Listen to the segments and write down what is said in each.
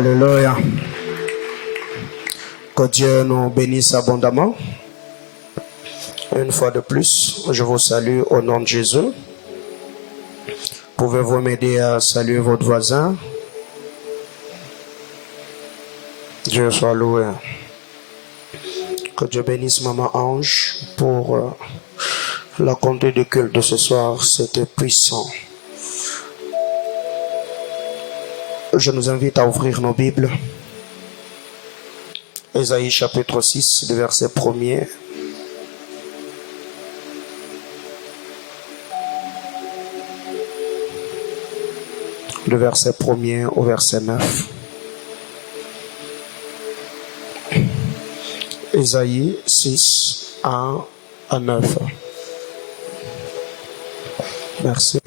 Alléluia. Que Dieu nous bénisse abondamment. Une fois de plus, je vous salue au nom de Jésus. Pouvez-vous m'aider à saluer votre voisin? Dieu soit loué. Que Dieu bénisse Maman Ange pour la conduite du culte de ce soir. C'était puissant. Je nous invite à ouvrir nos Bibles. Ésaïe chapitre 6, le verset 1er. Le verset 1er au verset 9. Ésaïe 6, 1 à 9. Merci.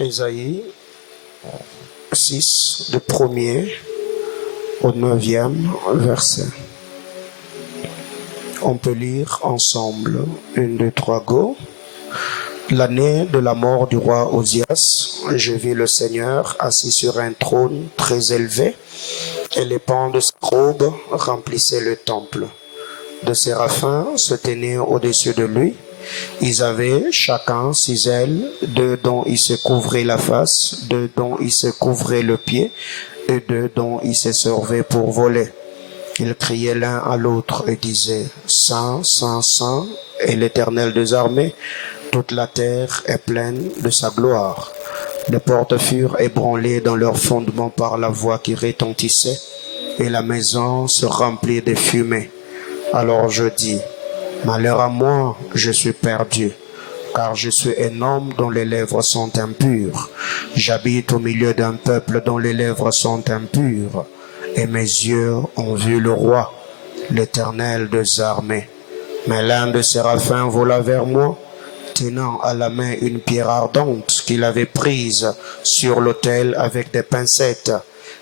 Ésaïe 6, du 1er au 9e verset. On peut lire ensemble. 1, 2, 3, go. L'année de la mort du roi Osias, je vis le Seigneur assis sur un trône très élevé, et les pans de sa robe remplissaient le temple. De séraphins se tenaient au-dessus de lui. Ils avaient chacun 6 ailes, 2 dont ils se couvraient la face, 2 dont ils se couvraient le pied, et 2 dont ils se servaient pour voler. Ils criaient l'un à l'autre et disaient: Saint, Saint, Saint est l'Éternel des armées. Toute la terre est pleine de sa gloire. Les portes furent ébranlées dans leur fondement par la voix qui retentissait, et la maison se remplit de fumée. Alors je dis: malheur à moi, je suis perdu, car je suis un homme dont les lèvres sont impures. J'habite au milieu d'un peuple dont les lèvres sont impures, et mes yeux ont vu le roi, l'Éternel des armées. Mais l'un de séraphins vola vers moi, tenant à la main une pierre ardente qu'il avait prise sur l'autel avec des pincettes.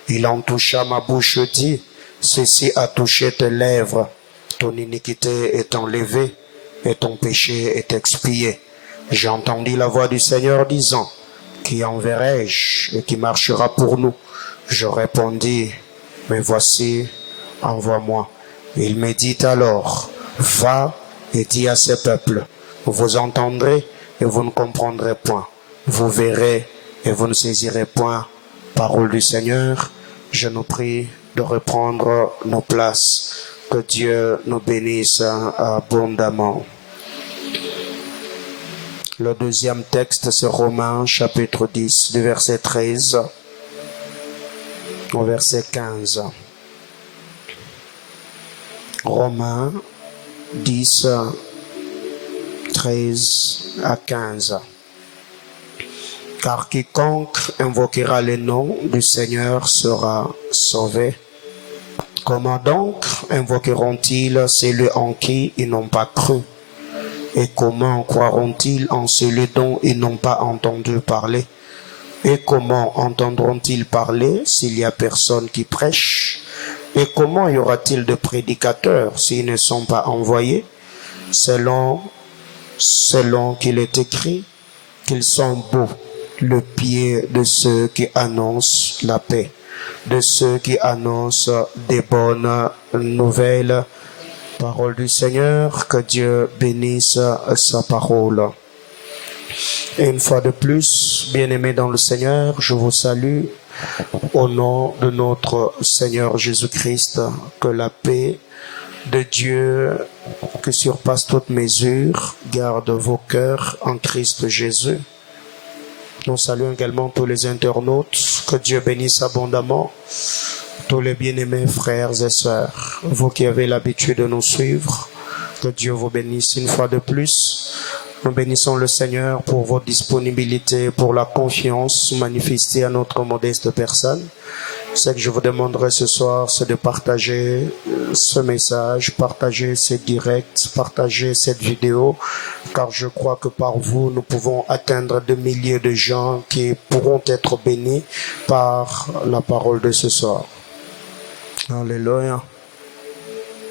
Il en toucha ma bouche et dit: ceci a touché tes lèvres. Ton iniquité est enlevée et ton péché est expié. J'entendis la voix du Seigneur disant: qui enverrai-je et qui marchera pour nous? Je répondis: mais voici, envoie-moi. Il me dit alors: va et dis à ce peuple, vous entendrez et vous ne comprendrez point. Vous verrez et vous ne saisirez point. Parole du Seigneur. Je nous prie de reprendre nos places. Que Dieu nous bénisse abondamment. Le deuxième texte, c'est Romains chapitre 10, du verset 13 au verset 15. Romains 10, 13 à 15. Car quiconque invoquera le nom du Seigneur sera sauvé. Comment donc invoqueront-ils celui en qui ils n'ont pas cru? Et comment croiront-ils en celui dont ils n'ont pas entendu parler? Et comment entendront-ils parler s'il n'y a personne qui prêche? Et comment y aura-t-il de prédicateurs s'ils ne sont pas envoyés? Selon qu'il est écrit qu'ils sont beaux, le pied de ceux qui annoncent la paix, de ceux qui annoncent des bonnes nouvelles. Parole du Seigneur, que Dieu bénisse sa parole. Et une fois de plus, bien-aimés dans le Seigneur, je vous salue au nom de notre Seigneur Jésus-Christ. Que la paix de Dieu, qui surpasse toute mesure, garde vos cœurs en Christ Jésus. Nous saluons également tous les internautes. Que Dieu bénisse abondamment tous les bien-aimés frères et sœurs. Vous qui avez l'habitude de nous suivre, que Dieu vous bénisse une fois de plus. Nous bénissons le Seigneur pour votre disponibilité, pour la confiance manifestée à notre modeste personne. Ce que je vous demanderai ce soir, c'est de partager ce message, partager ce direct, partager cette vidéo, car je crois que par vous, nous pouvons atteindre des milliers de gens qui pourront être bénis par la parole de ce soir. Alléluia.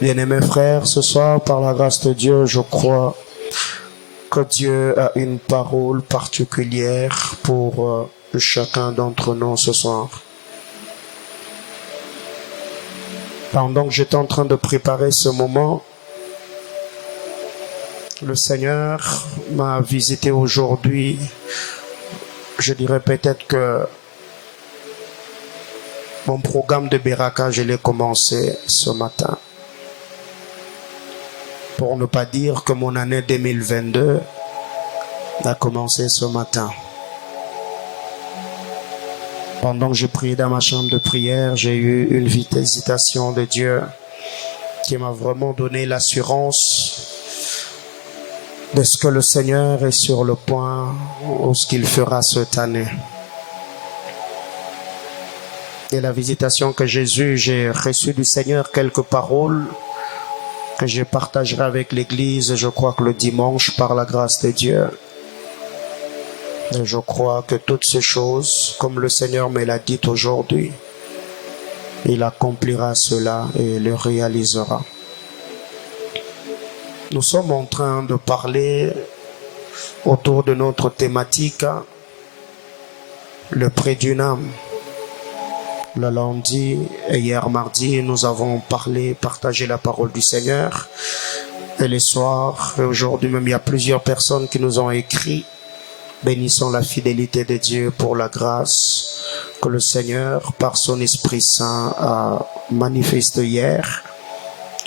Bien-aimés frères, ce soir, par la grâce de Dieu, je crois que Dieu a une parole particulière pour chacun d'entre nous ce soir. Pendant que j'étais en train de préparer ce moment, le Seigneur m'a visité aujourd'hui. Je dirais peut-être que mon programme de Beraka, je l'ai commencé ce matin. Pour ne pas dire que mon année 2022 a commencé ce matin. Pendant que je priais dans ma chambre de prière, j'ai eu une visitation de Dieu qui m'a vraiment donné l'assurance de ce que le Seigneur est sur le point ou ce qu'il fera cette année. Et la visitation que j'ai reçu du Seigneur quelques paroles que je partagerai avec l'Église, je crois que le dimanche, par la grâce de Dieu. Et je crois que toutes ces choses, comme le Seigneur me l'a dit aujourd'hui, il accomplira cela et le réalisera. Nous sommes en train de parler autour de notre thématique, le prix d'une âme. Le lundi et hier mardi, nous avons partagé la parole du Seigneur. Et les soirs, et aujourd'hui même, il y a plusieurs personnes qui nous ont écrit. Bénissons la fidélité de Dieu pour la grâce que le Seigneur, par son Esprit Saint, a manifesté hier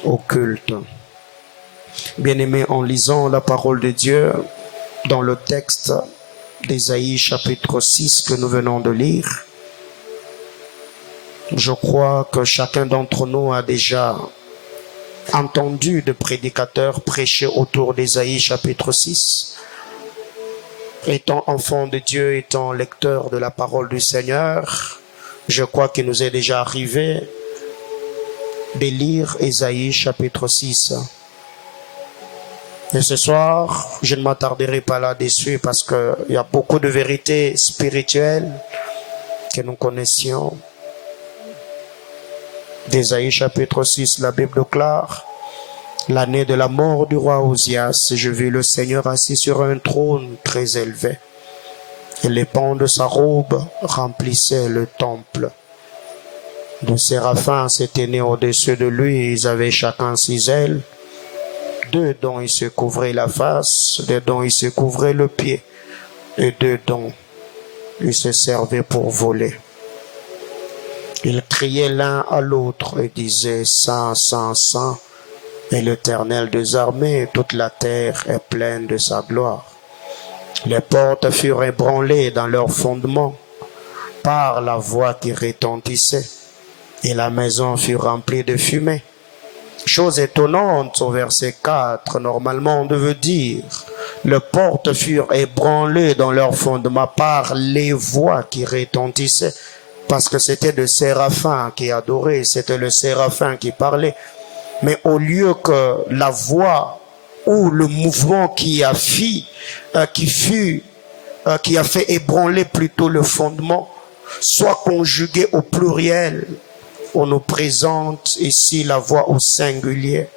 au culte. Bien-aimés, en lisant la parole de Dieu dans le texte d'Ésaïe chapitre 6 que nous venons de lire, je crois que chacun d'entre nous a déjà entendu de prédicateurs prêcher autour d'Ésaïe chapitre 6. Étant enfant de Dieu, étant lecteur de la parole du Seigneur, je crois qu'il nous est déjà arrivé de lire Ésaïe chapitre 6. Et ce soir, je ne m'attarderai pas là-dessus parce qu'il y a beaucoup de vérités spirituelles que nous connaissions. D'Ésaïe chapitre 6, la Bible déclare: l'année de la mort du roi Osias, je vis le Seigneur assis sur un trône très élevé. Et les pans de sa robe remplissaient le temple. Deux séraphins s'étaient nés au-dessus de lui, ils avaient chacun 6 ailes. 2 dont ils se couvraient la face, 2 dont ils se couvraient le pied, et 2 dont ils se servaient pour voler. Ils criaient l'un à l'autre et disaient: Saint, Saint, Saint est l'Éternel des armées, toute la terre est pleine de sa gloire. Les portes furent ébranlées dans leurs fondements par la voix qui retentissait, et la maison fut remplie de fumée. Chose étonnante, au verset 4, normalement on devait dire: les portes furent ébranlées dans leurs fondements par les voix qui retentissaient, parce que c'était le séraphin qui adorait, c'était le séraphin qui parlait. Mais au lieu que la voix ou le mouvement qui a fait ébranler plutôt le fondement soit conjugué au pluriel, on nous présente ici la voix au singulier.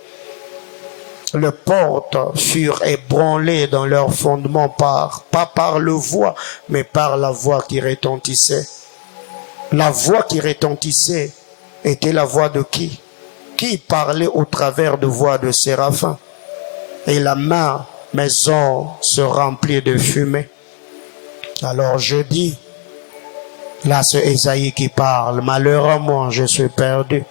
Les portes furent ébranlées dans leur fondement pas par le voix, mais par la voix qui retentissait. La voix qui retentissait était la voix de qui? Qui parlait au travers de voix de séraphin? Et la maison se remplit de fumée. Alors je dis, là c'est Ésaïe qui parle: malheur à moi, je suis perdu,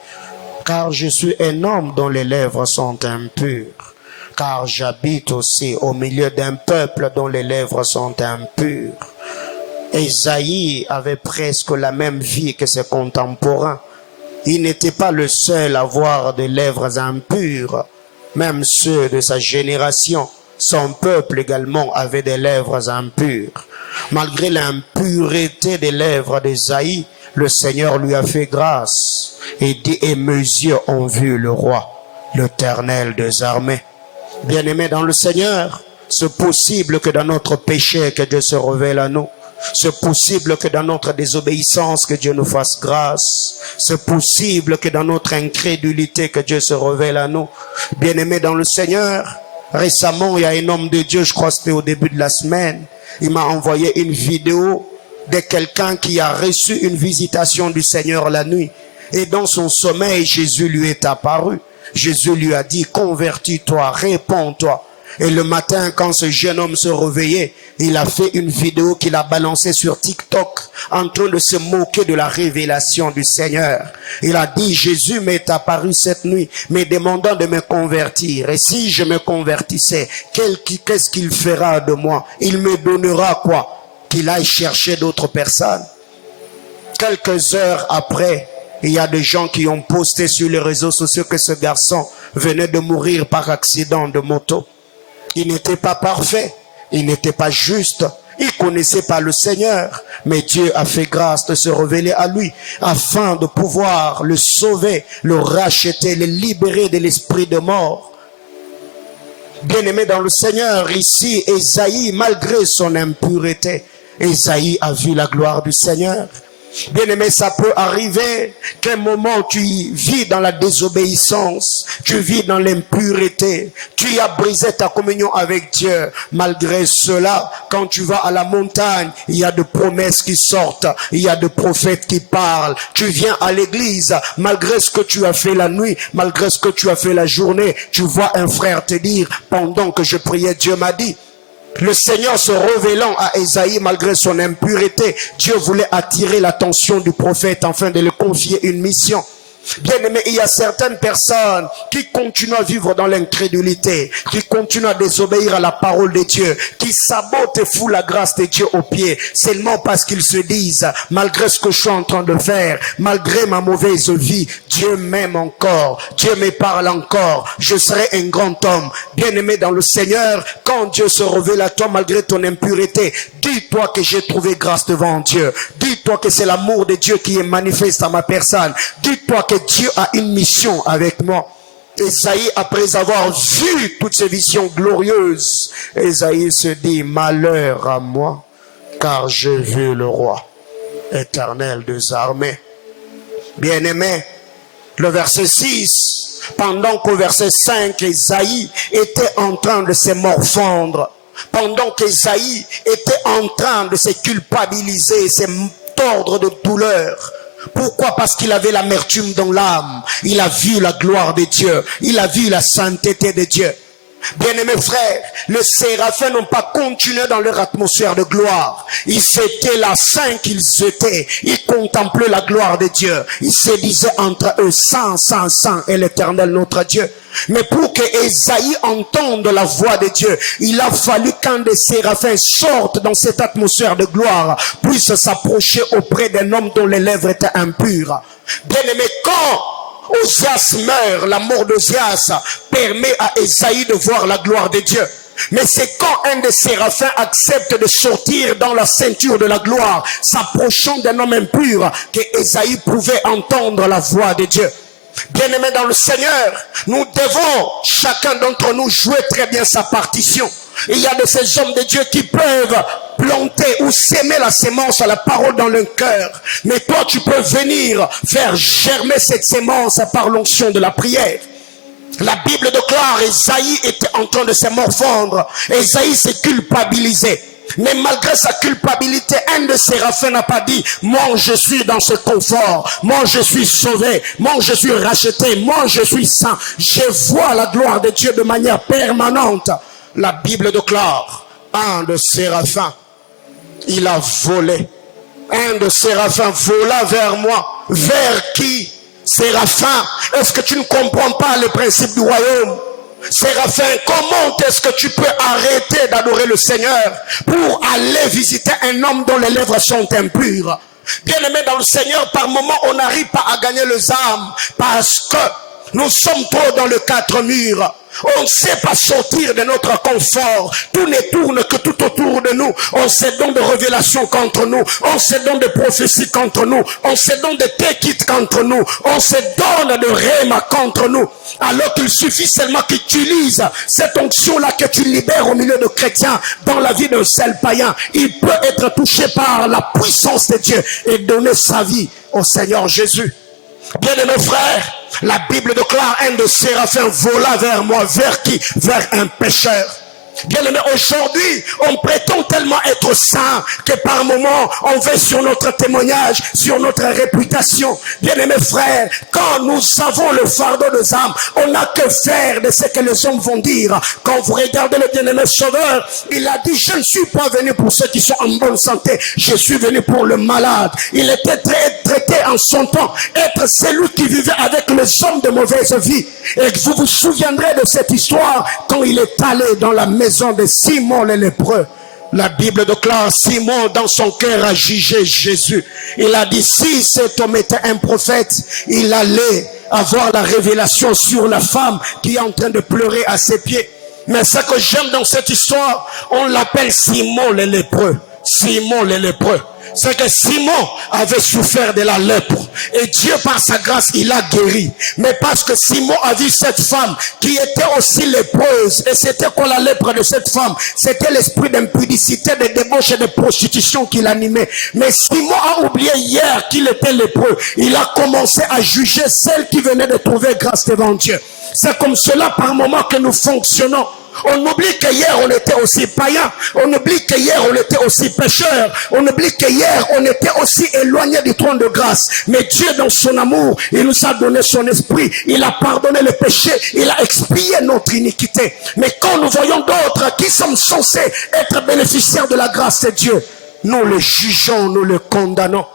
car je suis un homme dont les lèvres sont impures, car j'habite aussi au milieu d'un peuple dont les lèvres sont impures. Ésaïe avait presque la même vie que ses contemporains. Il n'était pas le seul à avoir des lèvres impures. Même ceux de sa génération, son peuple également avait des lèvres impures. Malgré l'impureté des lèvres d'Ésaïe, le Seigneur lui a fait grâce et dit: et mes yeux ont vu le roi, l'Éternel des armées. Bien-aimés dans le Seigneur, c'est possible que dans notre péché, que Dieu se révèle à nous. C'est possible que dans notre désobéissance, que Dieu nous fasse grâce. C'est possible que dans notre incrédulité, que Dieu se révèle à nous. Bien-aimés dans le Seigneur, récemment, il y a un homme de Dieu, je crois que c'était au début de la semaine, il m'a envoyé une vidéo de quelqu'un qui a reçu une visitation du Seigneur la nuit. Et dans son sommeil, Jésus lui est apparu. Jésus lui a dit, convertis-toi, réponds-toi. Et le matin, quand ce jeune homme se réveillait, il a fait une vidéo qu'il a balancée sur TikTok en train de se moquer de la révélation du Seigneur. Il a dit, Jésus m'est apparu cette nuit, me demandant de me convertir. Et si je me convertissais, qu'est-ce qu'il fera de moi? Il me donnera quoi? Qu'il aille chercher d'autres personnes. Quelques heures après, il y a des gens qui ont posté sur les réseaux sociaux que ce garçon venait de mourir par accident de moto. Il n'était pas parfait, il n'était pas juste, il connaissait pas le Seigneur, mais Dieu a fait grâce de se révéler à lui afin de pouvoir le sauver, le racheter, le libérer de l'esprit de mort. Bien-aimé dans le Seigneur, ici, Ésaïe, malgré son impureté, Ésaïe a vu la gloire du Seigneur. Bien-aimé, ça peut arriver qu'un moment tu vis dans la désobéissance, tu vis dans l'impureté, tu as brisé ta communion avec Dieu. Malgré cela, quand tu vas à la montagne, il y a de promesses qui sortent, il y a de prophètes qui parlent. Tu viens à l'église, malgré ce que tu as fait la nuit, malgré ce que tu as fait la journée, tu vois un frère te dire, pendant que je priais, Dieu m'a dit. Le Seigneur se révélant à Ésaïe malgré son impureté, Dieu voulait attirer l'attention du prophète afin de lui confier une mission. Bien aimé, il y a certaines personnes qui continuent à vivre dans l'incrédulité, qui continuent à désobéir à la parole de Dieu, qui sabotent et foutent la grâce de Dieu aux pieds, seulement parce qu'ils se disent, malgré ce que je suis en train de faire, malgré ma mauvaise vie, Dieu m'aime encore, Dieu me parle encore, je serai un grand homme. Bien aimé dans le Seigneur, quand Dieu se révèle à toi malgré ton impureté, dis-toi que j'ai trouvé grâce devant Dieu, dis-toi que c'est l'amour de Dieu qui est manifeste à ma personne, dis-toi que Dieu a une mission avec moi. Ésaïe, après avoir vu toutes ces visions glorieuses, Ésaïe se dit, malheur à moi, car j'ai vu le roi éternel des armées. Bien-aimé, le verset 6, pendant qu'au verset 5, Ésaïe était en train de se morfondre, pendant qu'Ésaïe était en train de se culpabiliser, se tordre de douleur. Pourquoi? Parce qu'il avait l'amertume dans l'âme. Il a vu la gloire de Dieu. Il a vu la sainteté de Dieu. Bien-aimés frères, les séraphins n'ont pas continué dans leur atmosphère de gloire. Ils étaient là, saints qu'ils étaient. Ils contemplaient la gloire de Dieu. Ils se disaient entre eux, saint, saint, saint est l'Éternel notre Dieu. Mais pour que Ésaïe entende la voix de Dieu, il a fallu qu'un des séraphins sorte dans cette atmosphère de gloire, puisse s'approcher auprès d'un homme dont les lèvres étaient impures. Bien-aimé, quand Osias meurt, la mort d'Osias permet à Ésaïe de voir la gloire de Dieu. Mais c'est quand un des séraphins accepte de sortir dans la ceinture de la gloire, s'approchant d'un homme impur, que Ésaïe pouvait entendre la voix de Dieu. Bien-aimés dans le Seigneur, nous devons, chacun d'entre nous, jouer très bien sa partition. Il y a de ces hommes de Dieu qui peuvent planter ou s'aimer la sémence à la parole dans le cœur. Mais toi, tu peux venir faire germer cette sémence par l'onction de la prière. La Bible déclare, Ésaïe était en train de se morfondre. Ésaïe s'est culpabilisé. Mais malgré sa culpabilité, un de séraphins n'a pas dit, moi je suis dans ce confort, moi je suis sauvé, moi je suis racheté, moi je suis saint. Je vois la gloire de Dieu de manière permanente. La Bible déclare, un de séraphins, il a volé. Un de séraphins vola vers moi. Vers qui? Séraphin, est-ce que tu ne comprends pas les principes du royaume? Séraphin, comment est-ce que tu peux arrêter d'adorer le Seigneur pour aller visiter un homme dont les lèvres sont impures? Bien-aimé dans le Seigneur, par moment, on n'arrive pas à gagner les âmes parce que nous sommes trop dans le quatre murs. On ne sait pas sortir de notre confort. Tout ne tourne que tout autour de nous. On se donne de révélations contre nous. On se donne de prophéties contre nous. On se donne de téquites contre nous. On se donne de réma contre nous. Alors qu'il suffit seulement qu'ils utilisent cette onction-là que tu libères au milieu de chrétiens dans la vie d'un seul païen. Il peut être touché par la puissance de Dieu et donner sa vie au Seigneur Jésus. Bien-aimés frères, la Bible déclare, un de séraphins vola vers moi. Vers qui? Vers un pécheur. Bien-aimé, aujourd'hui, on prétend tellement être saint que par moments, on veut sur notre témoignage, sur notre réputation. Bien-aimé frère, quand nous avons le fardeau des âmes, on n'a que faire de ce que les hommes vont dire. Quand vous regardez le bien-aimé Sauveur, il a dit, je ne suis pas venu pour ceux qui sont en bonne santé, je suis venu pour le malade. Il était traité en son temps, être celui qui vivait avec les hommes de mauvaise vie. Et vous vous souviendrez de cette histoire quand il est allé dans la maison de Simon le lépreux. La Bible déclare, Simon dans son cœur a jugé Jésus. Il a dit, si cet homme était un prophète, il allait avoir la révélation sur la femme qui est en train de pleurer à ses pieds. Mais ce que j'aime dans cette histoire, on l'appelle Simon le lépreux. Simon le lépreux. C'est que Simon avait souffert de la lèpre. Et Dieu, par sa grâce, il a guéri. Mais parce que Simon a vu cette femme qui était aussi lépreuse. Et c'était quoi la lèpre de cette femme? C'était l'esprit d'impudicité, de débauche et de prostitution qui l'animait. Mais Simon a oublié hier qu'il était lépreux. Il a commencé à juger celle qui venait de trouver grâce devant Dieu. C'est comme cela par moment que nous fonctionnons. On oublie que hier on était aussi païens. On oublie que hier on était aussi pécheurs. On oublie que hier on était aussi éloigné du trône de grâce. Mais Dieu dans son amour, il nous a donné son esprit. Il a pardonné le péché. Il a expié notre iniquité. Mais quand nous voyons d'autres qui sont censés être bénéficiaires de la grâce de Dieu, nous les jugeons, nous les condamnons.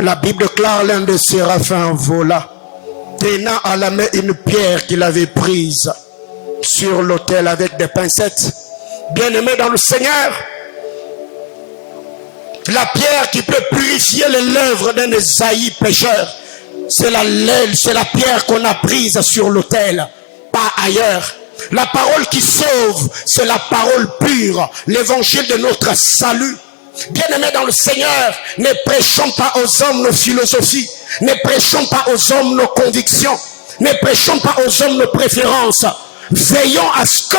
La Bible déclare, l'un des séraphins vola, tenant à la main une pierre qu'il avait prise sur l'autel avec des pincettes. Bien-aimé dans le Seigneur, la pierre qui peut purifier les lèvres d'un Ésaïe pécheur, c'est la pierre qu'on a prise sur l'autel, pas ailleurs. La parole qui sauve, c'est la parole pure, l'évangile de notre salut. Bien-aimés dans le Seigneur, ne prêchons pas aux hommes nos philosophies, ne prêchons pas aux hommes nos convictions, ne prêchons pas aux hommes nos préférences. Veillons à ce que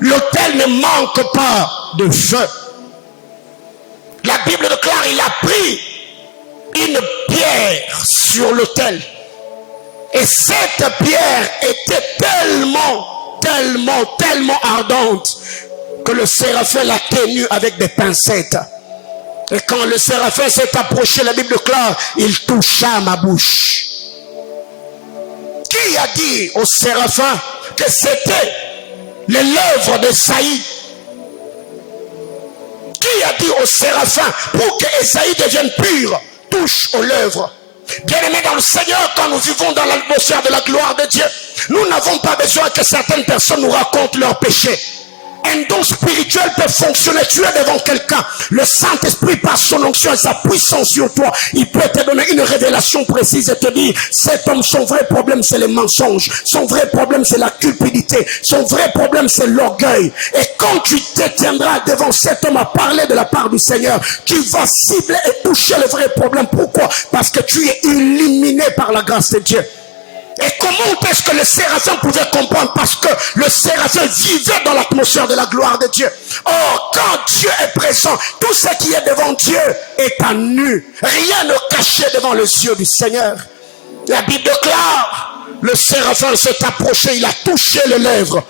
l'autel ne manque pas de feu. La Bible déclare, il a pris une pierre sur l'autel. Et cette pierre était tellement ardente que le séraphin l'a tenue avec des pincettes. Et quand le séraphin s'est approché, la Bible déclare, il toucha ma bouche. Qui a dit au séraphin que c'était les lèvres d'Ésaïe? Qui a dit au séraphin pour que Ésaïe devienne pur, touche aux lèvres? Bien-aimés dans le Seigneur, quand nous vivons dans l'atmosphère de la gloire de Dieu, nous n'avons pas besoin que certaines personnes nous racontent leurs péchés. Un don spirituel peut fonctionner. Tu es devant quelqu'un. Le Saint-Esprit, par son onction et sa puissance sur toi, il peut te donner une révélation précise et te dire, cet homme, son vrai problème, c'est les mensonges. Son vrai problème, c'est la cupidité. Son vrai problème, c'est l'orgueil. Et quand tu te tiendras devant cet homme à parler de la part du Seigneur, tu vas cibler et toucher le vrai problème. Pourquoi? Parce que tu es illuminé par la grâce de Dieu. Et comment est-ce que le séraphin pouvait comprendre? Parce que le séraphin vivait dans l'atmosphère de la gloire de Dieu. Or, quand Dieu est présent, tout ce qui est devant Dieu est à nu. Rien ne caché devant les yeux du Seigneur. La Bible déclare, le séraphin s'est approché, il a touché les lèvres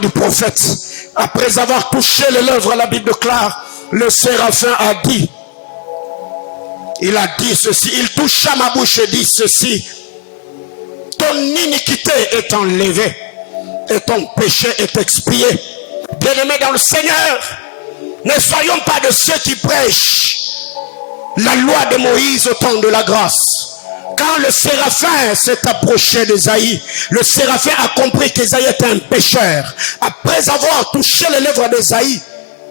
du prophète. Après avoir touché les lèvres, la Bible déclare, le séraphin a dit, il a dit ceci, il toucha ma bouche et dit ceci, ton iniquité est enlevée et ton péché est expié. Bien-aimés dans le Seigneur, ne soyons pas de ceux qui prêchent la loi de Moïse au temps de la grâce. Quand le séraphin s'est approché d'Ésaïe, le séraphin a compris qu'Ésaïe était un pécheur. Après avoir touché les lèvres d'Ésaïe,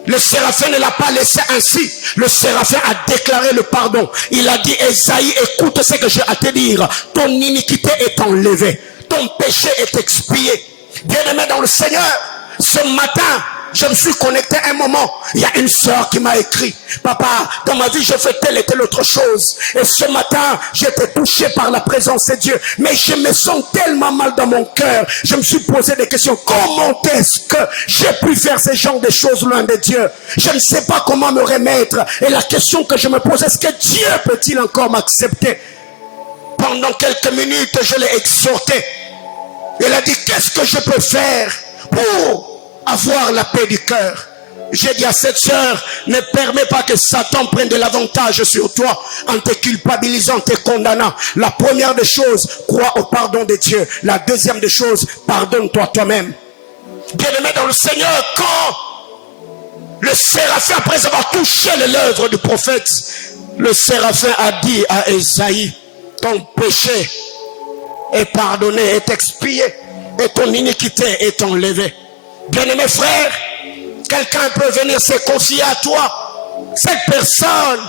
le séraphin ne l'a pas laissé ainsi. Le séraphin a déclaré le pardon. Il a dit, Ésaïe, écoute ce que j'ai à te dire. Ton iniquité est enlevée. Ton péché est expié. Bien-aimé dans le Seigneur, ce matin, je me suis connecté un moment. Il y a une sœur qui m'a écrit, papa, dans ma vie, je fais telle et telle autre chose. Et ce matin, j'étais touché par la présence de Dieu. Mais je me sens tellement mal dans mon cœur. Je me suis posé des questions. Comment est-ce que j'ai pu faire ce genre de choses loin de Dieu? Je ne sais pas comment me remettre. Et la question que je me pose, est-ce que Dieu peut-il encore m'accepter? Pendant quelques minutes, je l'ai exhorté. Il a dit, qu'est-ce que je peux faire pour avoir la paix du cœur. J'ai dit à cette sœur, ne permets pas que Satan prenne de l'avantage sur toi en te culpabilisant, te condamnant. La première des choses, crois au pardon de Dieu. La deuxième des choses, pardonne-toi toi-même. Bien-aimé dans le Seigneur, quand le séraphin, après avoir touché l'œuvre du prophète, le séraphin a dit à Esaïe, ton péché est pardonné, est expié, et ton iniquité est enlevée. Bien-aimé frère, quelqu'un peut venir se confier à toi. Cette personne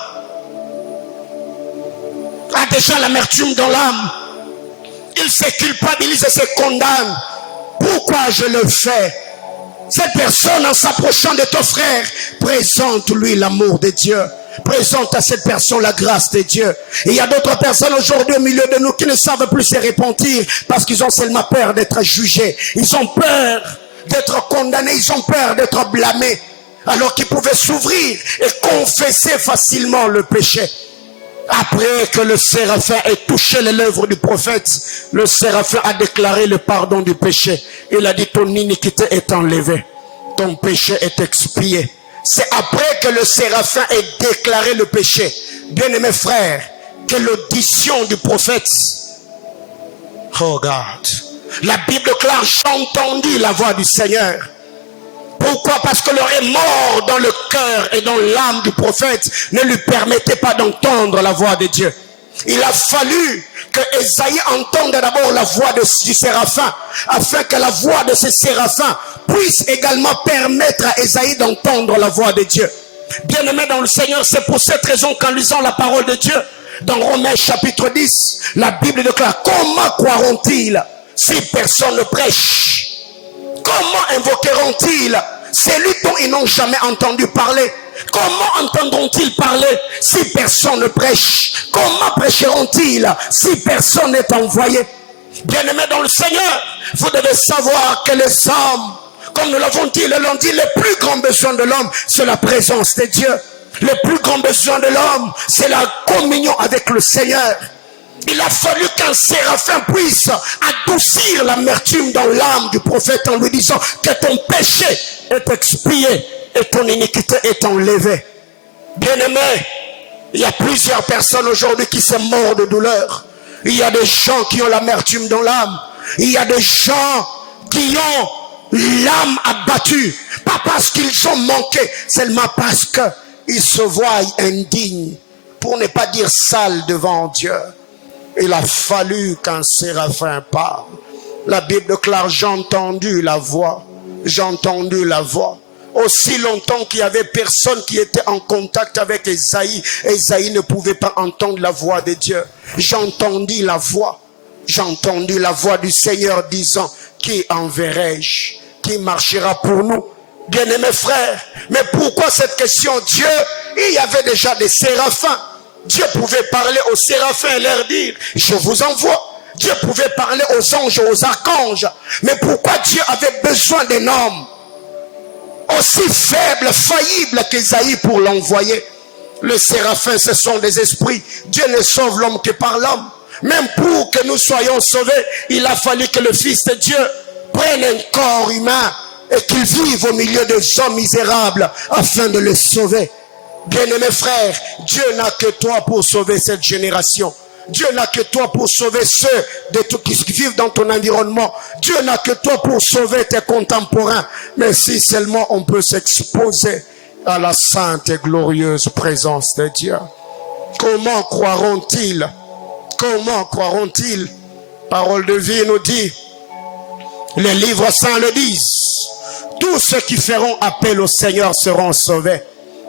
a déjà l'amertume dans l'âme. Il se culpabilise et se condamne. Pourquoi je le fais? Cette personne, en s'approchant de ton frère, présente-lui l'amour de Dieu. Présente à cette personne la grâce de Dieu. Et il y a d'autres personnes aujourd'hui au milieu de nous qui ne savent plus se repentir parce qu'ils ont seulement peur d'être jugés. Ils ont peur d'être condamnés, ils ont peur d'être blâmés, alors qu'ils pouvaient s'ouvrir et confesser facilement le péché. Après que le séraphin ait touché les lèvres du prophète, le séraphin a déclaré le pardon du péché. Il a dit, ton iniquité est enlevée, ton péché est expié. C'est après que le séraphin ait déclaré le péché, bien-aimés frères, que l'audition du prophète, oh God, la Bible déclare, j'ai entendu la voix du Seigneur. Pourquoi? Parce que l'oreille mort dans le cœur et dans l'âme du prophète ne lui permettait pas d'entendre la voix de Dieu. Il a fallu que Esaïe entende d'abord la voix du séraphin, afin que la voix de ce séraphin puisse également permettre à Esaïe d'entendre la voix de Dieu. Bien-aimés dans le Seigneur, c'est pour cette raison qu'en lisant la parole de Dieu, dans Romains chapitre 10, la Bible déclare, comment croiront-ils si personne ne prêche? Comment invoqueront-ils celui dont ils n'ont jamais entendu parler? Comment entendront-ils parler si personne ne prêche? Comment prêcheront-ils si personne n'est envoyé? Bien-aimés dans le Seigneur, vous devez savoir que les hommes, comme nous l'avons dit le lundi, le plus grand besoin de l'homme, c'est la présence de Dieu. Le plus grand besoin de l'homme, c'est la communion avec le Seigneur. Il a fallu qu'un séraphin puisse adoucir l'amertume dans l'âme du prophète en lui disant que ton péché est expié et ton iniquité est enlevée. Bien-aimé, il y a plusieurs personnes aujourd'hui qui se mordent de douleur. Il y a des gens qui ont l'amertume dans l'âme. Il y a des gens qui ont l'âme abattue. Pas parce qu'ils ont manqué, seulement parce qu'ils se voient indignes, pour ne pas dire sales devant Dieu. Il a fallu qu'un séraphin parle. La Bible déclare, j'ai entendu la voix. J'ai entendu la voix. Aussi longtemps qu'il y avait personne qui était en contact avec Esaïe, Esaïe ne pouvait pas entendre la voix de Dieu. J'ai entendu la voix. J'ai entendu la voix du Seigneur disant, qui enverrai-je? Qui marchera pour nous? Bien-aimés frères, mais pourquoi cette question? Dieu, il y avait déjà des séraphins. Dieu pouvait parler aux séraphins et leur dire, je vous envoie. Dieu pouvait parler aux anges, aux archanges. Mais pourquoi Dieu avait besoin d'un homme aussi faible, faillible qu'Esaïe pour l'envoyer? Les séraphins, ce sont des esprits. Dieu ne sauve l'homme que par l'homme. Même pour que nous soyons sauvés, il a fallu que le Fils de Dieu prenne un corps humain et qu'il vive au milieu des hommes misérables afin de les sauver. Bien-aimés frères, Dieu n'a que toi pour sauver cette génération. Dieu n'a que toi pour sauver ceux qui vivent dans ton environnement. Dieu n'a que toi pour sauver tes contemporains. Mais si seulement on peut s'exposer à la sainte et glorieuse présence de Dieu. Comment croiront-ils? Comment croiront-ils? Parole de vie nous dit, les livres saints le disent, tous ceux qui feront appel au Seigneur seront sauvés.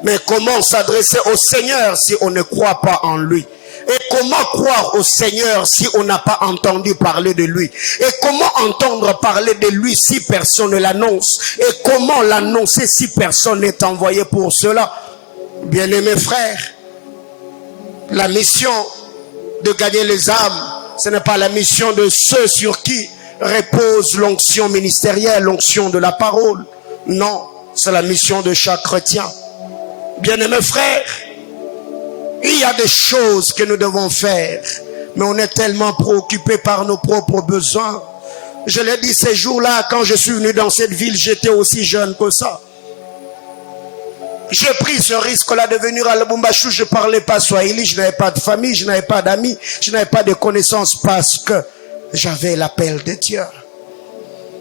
Mais comment s'adresser au Seigneur si on ne croit pas en lui? Et comment croire au Seigneur si on n'a pas entendu parler de lui? Et comment entendre parler de lui si personne ne l'annonce? Et comment l'annoncer si personne n'est envoyé pour cela? Bien-aimés frères, la mission de gagner les âmes, ce n'est pas la mission de ceux sur qui repose l'onction ministérielle, l'onction de la parole. Non, c'est la mission de chaque chrétien. Bien-aimés frères, il y a des choses que nous devons faire, mais on est tellement préoccupé par nos propres besoins. Je l'ai dit ces jours-là, quand je suis venu dans cette ville, j'étais aussi jeune que ça. J'ai pris ce risque-là de venir à Lubumbashi. Je ne parlais pas swahili, je n'avais pas de famille, je n'avais pas d'amis, je n'avais pas de connaissances parce que j'avais l'appel de Dieu.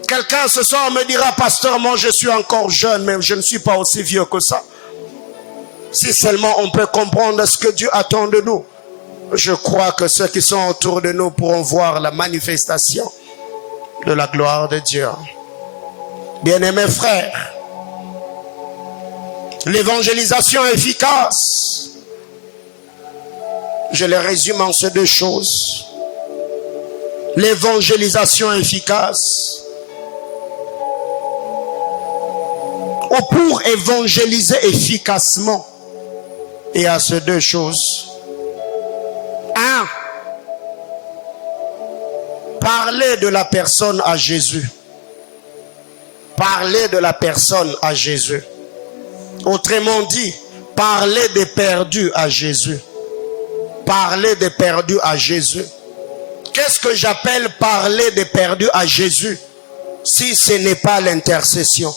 Quelqu'un ce soir me dira, pasteur, moi je suis encore jeune, mais je ne suis pas aussi vieux que ça. Si seulement on peut comprendre ce que Dieu attend de nous, je crois que ceux qui sont autour de nous pourront voir la manifestation de la gloire de Dieu. Bien-aimés frères, l'évangélisation efficace, je le résume en ces deux choses. L'évangélisation efficace, ou pour évangéliser efficacement, il y a ces deux choses. 1. Parler de la personne à Jésus. Parler de la personne à Jésus. Autrement dit, parler des perdus à Jésus. Parler des perdus à Jésus. Qu'est-ce que j'appelle parler des perdus à Jésus? Si ce n'est pas l'intercession,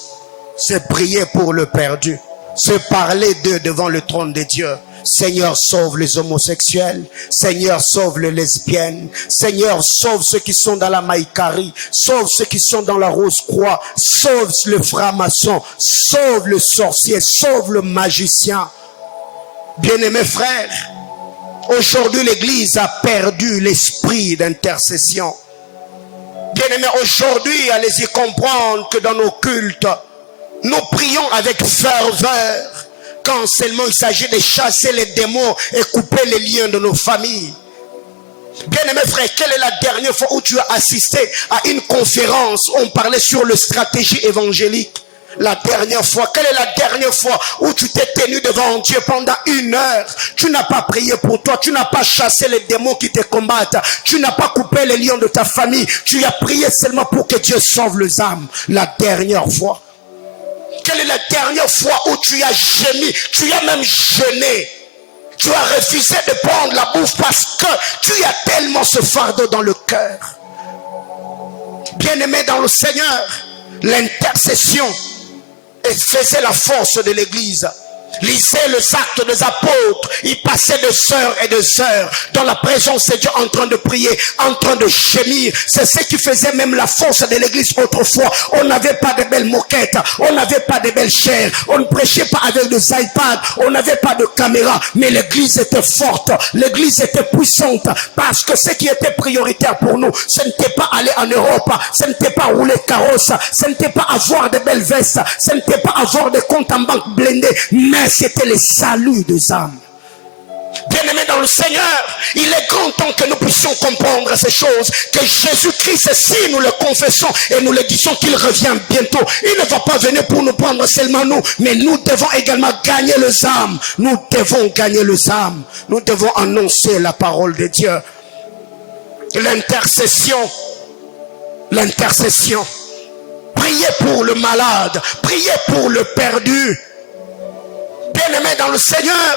c'est prier pour le perdu. C'est parler d'eux devant le trône de Dieu. Seigneur, sauve les homosexuels. Seigneur, sauve les lesbiennes. Seigneur, sauve ceux qui sont dans la Maïkari. Sauve ceux qui sont dans la Rose-Croix. Sauve le franc-maçon. Sauve le sorcier. Sauve le magicien. Bien-aimés frères, aujourd'hui l'Église a perdu l'esprit d'intercession. Bien-aimés, aujourd'hui, allez-y comprendre que dans nos cultes, nous prions avec ferveur quand seulement il s'agit de chasser les démons et couper les liens de nos familles. Bien-aimé frère, quelle est la dernière fois où tu as assisté à une conférence où on parlait sur la stratégie évangélique? La dernière fois, quelle est la dernière fois où tu t'es tenu devant Dieu pendant 1 heure? Tu n'as pas prié pour toi, tu n'as pas chassé les démons qui te combattent, tu n'as pas coupé les liens de ta famille, tu as prié seulement pour que Dieu sauve les âmes. La dernière fois. Quelle est la dernière fois où tu as gémi, tu as même jeûné, tu as refusé de prendre la bouffe parce que tu as tellement ce fardeau dans le cœur? Bien-aimé dans le Seigneur, l'intercession faisait la force de l'Église. Lisez les actes des apôtres. Ils passaient de sœurs et de sœurs dans la présence de Dieu en train de prier, en train de gémir. C'est ce qui faisait même la force de l'église autrefois. On n'avait pas de belles moquettes, on n'avait pas de belles chairs, on ne prêchait pas avec des iPads, on n'avait pas de caméra, mais l'église était forte, l'église était puissante, parce que ce qui était prioritaire pour nous, ce n'était pas aller en Europe, ce n'était pas rouler carrosse, ce n'était pas avoir de belles vestes, ce n'était pas avoir des comptes en banque blindés, mais c'était le salut des âmes. Bien-aimés dans le Seigneur, il est grand temps que nous puissions comprendre ces choses, que Jésus-Christ, si nous le confessons et nous le disons qu'il revient bientôt, il ne va pas venir pour nous prendre seulement nous, mais nous devons également gagner les âmes. Nous devons gagner les âmes. Nous devons annoncer la parole de Dieu. L'intercession. L'intercession. Priez pour le malade. Priez pour le perdu. Bien-aimés dans le Seigneur,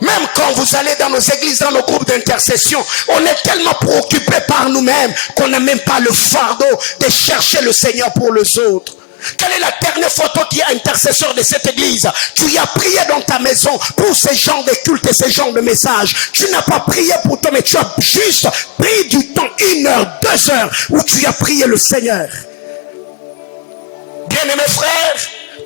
même quand vous allez dans nos églises, dans nos groupes d'intercession, on est tellement préoccupé par nous-mêmes qu'on n'a même pas le fardeau de chercher le Seigneur pour les autres. Quelle est la dernière fois, toi qui es intercesseur de cette église, tu as prié dans ta maison pour ces genres de cultes et ces genres de messages? Tu n'as pas prié pour toi, mais tu as juste pris du temps, 1 heure, 2 heures, où tu as prié le Seigneur. Bien-aimés frères,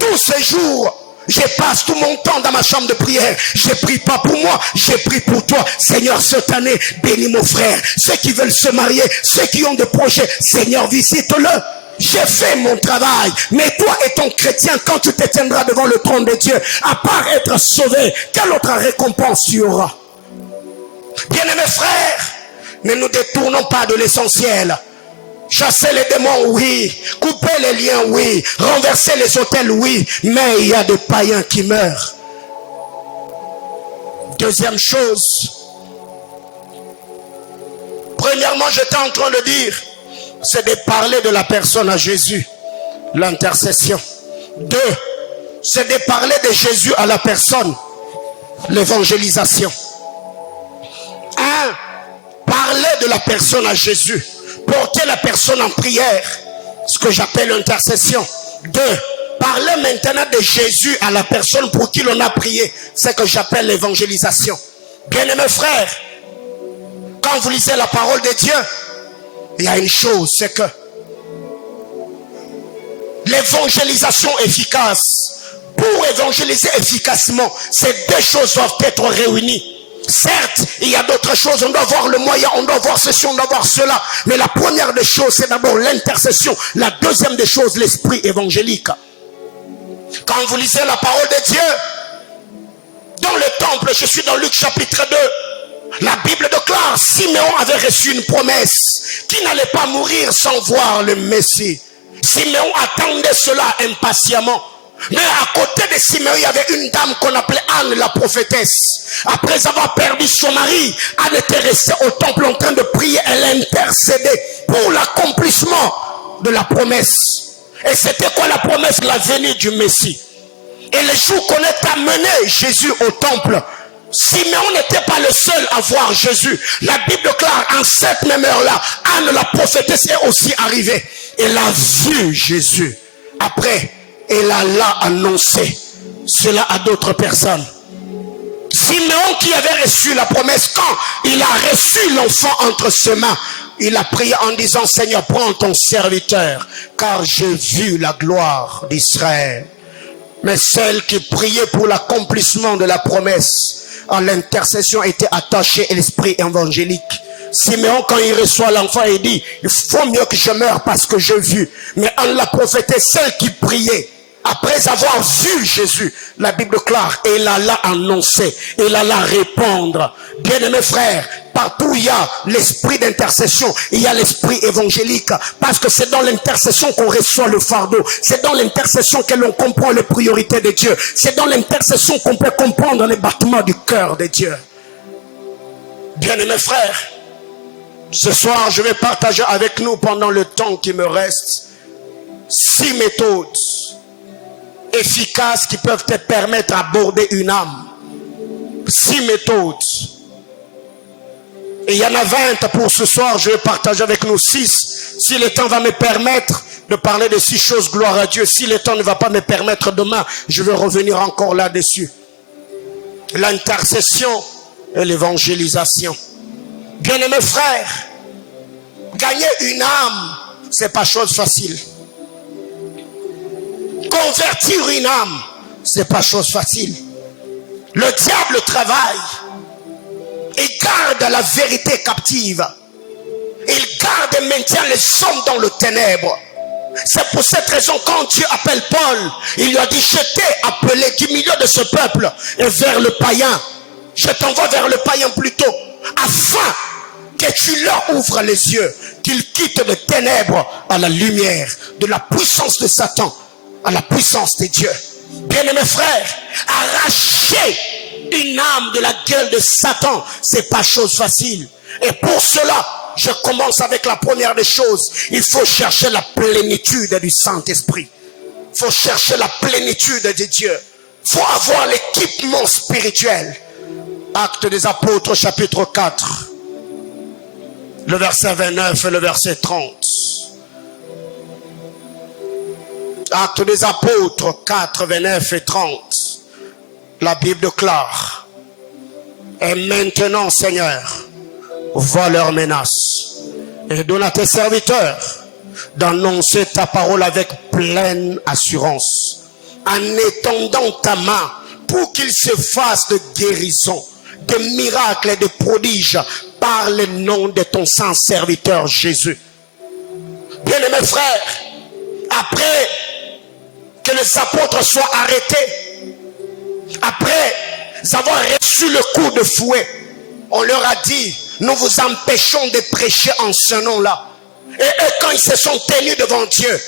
tous ces jours, je passe tout mon temps dans ma chambre de prière. Je prie pas pour moi, je prie pour toi. Seigneur, cette année, bénis mon frère. Ceux qui veulent se marier, ceux qui ont des projets, Seigneur, visite-le. J'ai fait mon travail. Mais toi étant chrétien, quand tu te tiendras devant le trône de Dieu, à part être sauvé, quelle autre récompense tu auras? Bien-aimés frères, ne nous détournons pas de l'essentiel. Chasser les démons, oui. Couper les liens, oui. Renverser les autels, oui. Mais il y a des païens qui meurent. Deuxième chose. Premièrement, j'étais en train de dire, c'est de parler de la personne à Jésus. L'intercession. 2, c'est de parler de Jésus à la personne. L'évangélisation. 1, parler de la personne à Jésus. porter la personne en prière, ce que j'appelle l'intercession. 2, parler maintenant de Jésus à la personne pour qui l'on a prié, c'est ce que j'appelle l'évangélisation. Bien-aimés frères, quand vous lisez la parole de Dieu, il y a une chose, c'est que l'évangélisation efficace, pour évangéliser efficacement, ces deux choses doivent être réunies. Certes, il y a d'autres choses, on doit voir le moyen, on doit voir ceci, on doit voir cela. Mais la première des choses, c'est d'abord l'intercession. La deuxième des choses, l'esprit évangélique. Quand vous lisez la parole de Dieu, dans le temple, je suis dans Luc chapitre 2, la Bible déclare, Siméon avait reçu une promesse, qu'il n'allait pas mourir sans voir le Messie. Siméon attendait cela impatiemment. Mais à côté de Siméon, il y avait une dame qu'on appelait Anne, la prophétesse. Après avoir perdu son mari, Anne était restée au temple en train de prier. Elle intercédait pour l'accomplissement de la promesse. Et c'était quoi la promesse? La venue du Messie. Et le jour qu'on est amené Jésus au temple, Siméon n'était pas le seul à voir Jésus. La Bible déclare, en cette même heure-là, Anne, la prophétesse, est aussi arrivée. Elle a vu Jésus. Après, elle a là annoncé cela à d'autres personnes. Siméon qui avait reçu la promesse, quand il a reçu l'enfant entre ses mains, il a prié en disant, Seigneur, prends ton serviteur, car j'ai vu la gloire d'Israël. Mais celle qui priait pour l'accomplissement de la promesse, en l'intercession était attachée à l'esprit évangélique. Siméon, quand il reçoit l'enfant, il dit, il faut mieux que je meure parce que j'ai vu. Mais en la prophétesse, celle qui priait, après avoir vu Jésus, la Bible déclare, et elle alla annoncer, elle alla répondre. Bien-aimés frères, partout il y a l'esprit d'intercession, il y a l'esprit évangélique, parce que c'est dans l'intercession qu'on reçoit le fardeau, c'est dans l'intercession que l'on comprend les priorités de Dieu, c'est dans l'intercession qu'on peut comprendre les battements du cœur de Dieu. Bien-aimés frères, ce soir je vais partager avec nous pendant le temps qui me reste 6 méthodes efficaces qui peuvent te permettre d'aborder une âme. 6 méthodes. Et il y en a 20 pour ce soir, je vais partager avec nous 6. Si le temps va me permettre de parler de 6 choses, gloire à Dieu. Si le temps ne va pas me permettre demain, je vais revenir encore là-dessus. L'intercession et l'évangélisation. Bien-aimés frères, gagner une âme, c'est pas chose facile. Convertir une âme, c'est pas chose facile. Le diable travaille. Il garde la vérité captive. Il garde et maintient les hommes dans le ténèbre. C'est pour cette raison, quand Dieu appelle Paul, il lui a dit, je t'ai appelé du milieu de ce peuple et vers le païen. Je t'envoie vers le païen plutôt, afin que tu leur ouvres les yeux, qu'ils quittent les ténèbres à la lumière, de la puissance de Satan à la puissance de Dieu. Bien-aimés frères, arracher une âme de la gueule de Satan, c'est pas chose facile. Et pour cela, je commence avec la première des choses. Il faut chercher la plénitude du Saint-Esprit. Il faut chercher la plénitude de Dieu. Il faut avoir l'équipement spirituel. Actes des Apôtres, chapitre 4. Le verset 29 et le verset 30. Actes des Apôtres 4, 29 et 30. La Bible déclare, et maintenant, Seigneur, vois leurs menaces et donne à tes serviteurs d'annoncer ta parole avec pleine assurance, en étendant ta main pour qu'ils se fassent de guérison, de miracles et de prodiges par le nom de ton saint serviteur Jésus. Bien-aimés frères, après que les apôtres soient arrêtés, après avoir reçu le coup de fouet, on leur a dit, nous vous empêchons de prêcher en ce nom-là. Et eux, quand ils se sont tenus devant Dieu,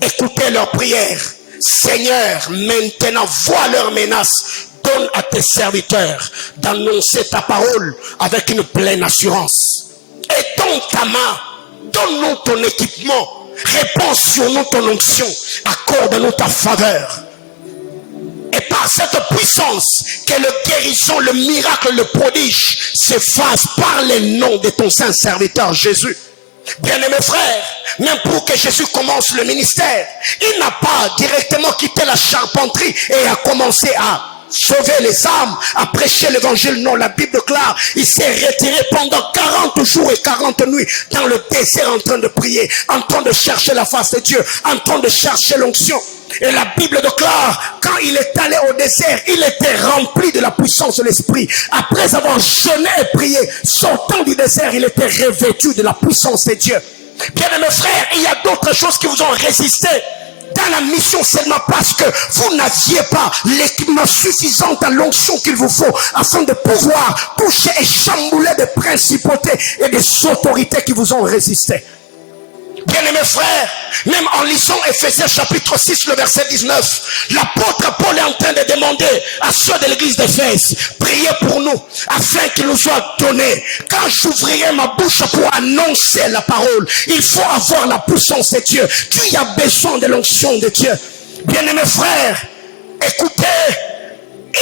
écoutez leurs prières. Seigneur, maintenant, vois leurs menaces. Donne à tes serviteurs d'annoncer ta parole avec une pleine assurance. Étends ta main, donne-nous ton équipement, réponds sur nous ton onction, accorde-nous ta faveur. Et par cette puissance, que le guérison, le miracle, le prodige se fasse par le nom de ton saint serviteur Jésus. Bien-aimés frères, même pour que Jésus commence le ministère, il n'a pas directement quitté la charpenterie et a commencé à sauver les âmes, à prêcher l'évangile. Non, la Bible déclare, il s'est retiré pendant 40 jours et 40 nuits dans le désert en train de prier, en train de chercher la face de Dieu, en train de chercher l'onction. Et la Bible déclare, quand il est allé au désert, il était rempli de la puissance de l'esprit. Après avoir jeûné et prié, sortant du désert, il était revêtu de la puissance de Dieu. Bien-aimés frères, il y a d'autres choses qui vous ont résisté dans la mission seulement parce que vous n'aviez pas l'équipement suffisant à l'onction qu'il vous faut afin de pouvoir toucher et chambouler des principautés et des autorités qui vous ont résisté. Bien-aimés frères, même en lisant Ephésiens chapitre 6, le verset 19, l'apôtre Paul est en train de demander à ceux de l'église d'Éphèse, priez pour nous, afin qu'il nous soit donné. Quand j'ouvrirai ma bouche pour annoncer la parole, il faut avoir la puissance de Dieu. Tu as besoin de l'onction de Dieu. Bien-aimés frères, écoutez,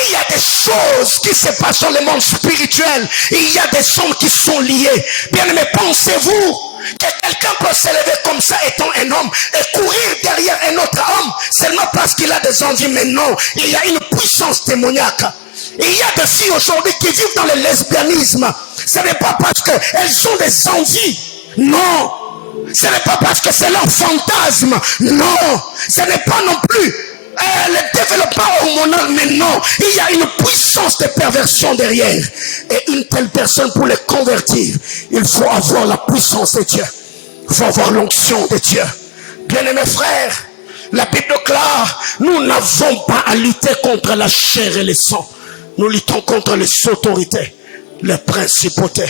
il y a des choses qui se passent dans le monde spirituel. Il y a des hommes qui sont liés. Bien-aimés, pensez-vous que quelqu'un peut se lever comme ça étant un homme et courir derrière un autre homme seulement parce qu'il a des envies? Mais non, il y a une puissance démoniaque. Il y a des filles aujourd'hui qui vivent dans le lesbianisme. Ce n'est pas parce qu'elles ont des envies. Non. Ce n'est pas parce que c'est leur fantasme. Non. Ce n'est pas non plus le développement hormonal. Mais non. Il y a une puissance de perversion derrière. Et une telle personne, pour les convertir, il faut avoir la puissance de Dieu. Il faut avoir l'onction de Dieu. Bien-aimés frères, la Bible déclare, nous n'avons pas à lutter contre la chair et le sang. Nous luttons contre les autorités, les principautés.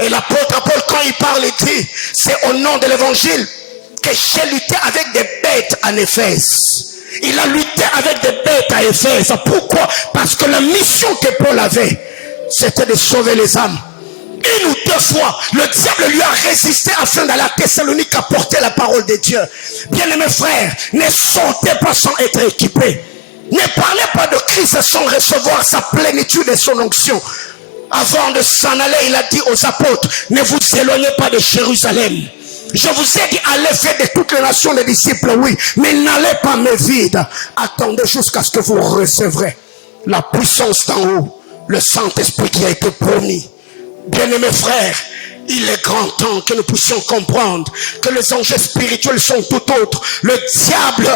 Et l'apôtre Paul, quand il parle, il dit, c'est au nom de l'évangile que j'ai lutté avec des bêtes en Éphèse. Il a lutté avec des bêtes à Éphèse. Pourquoi? Parce que la mission que Paul avait, c'était de sauver les âmes. Une ou deux fois, le diable lui a résisté afin d'aller à Thessalonique apporter la parole de Dieu. Bien-aimés frères, ne sortez pas sans être équipés. Ne parlez pas de Christ sans recevoir sa plénitude et son onction. Avant de s'en aller, il a dit aux apôtres, ne vous éloignez pas de Jérusalem. Je vous ai dit, allez faire de toutes les nations des disciples, oui, mais n'allez pas me vide. Attendez jusqu'à ce que vous recevrez la puissance d'en haut, le Saint-Esprit qui a été promis. Bien-aimés frères, il est grand temps que nous puissions comprendre que les enjeux spirituels sont tout autres. Le diable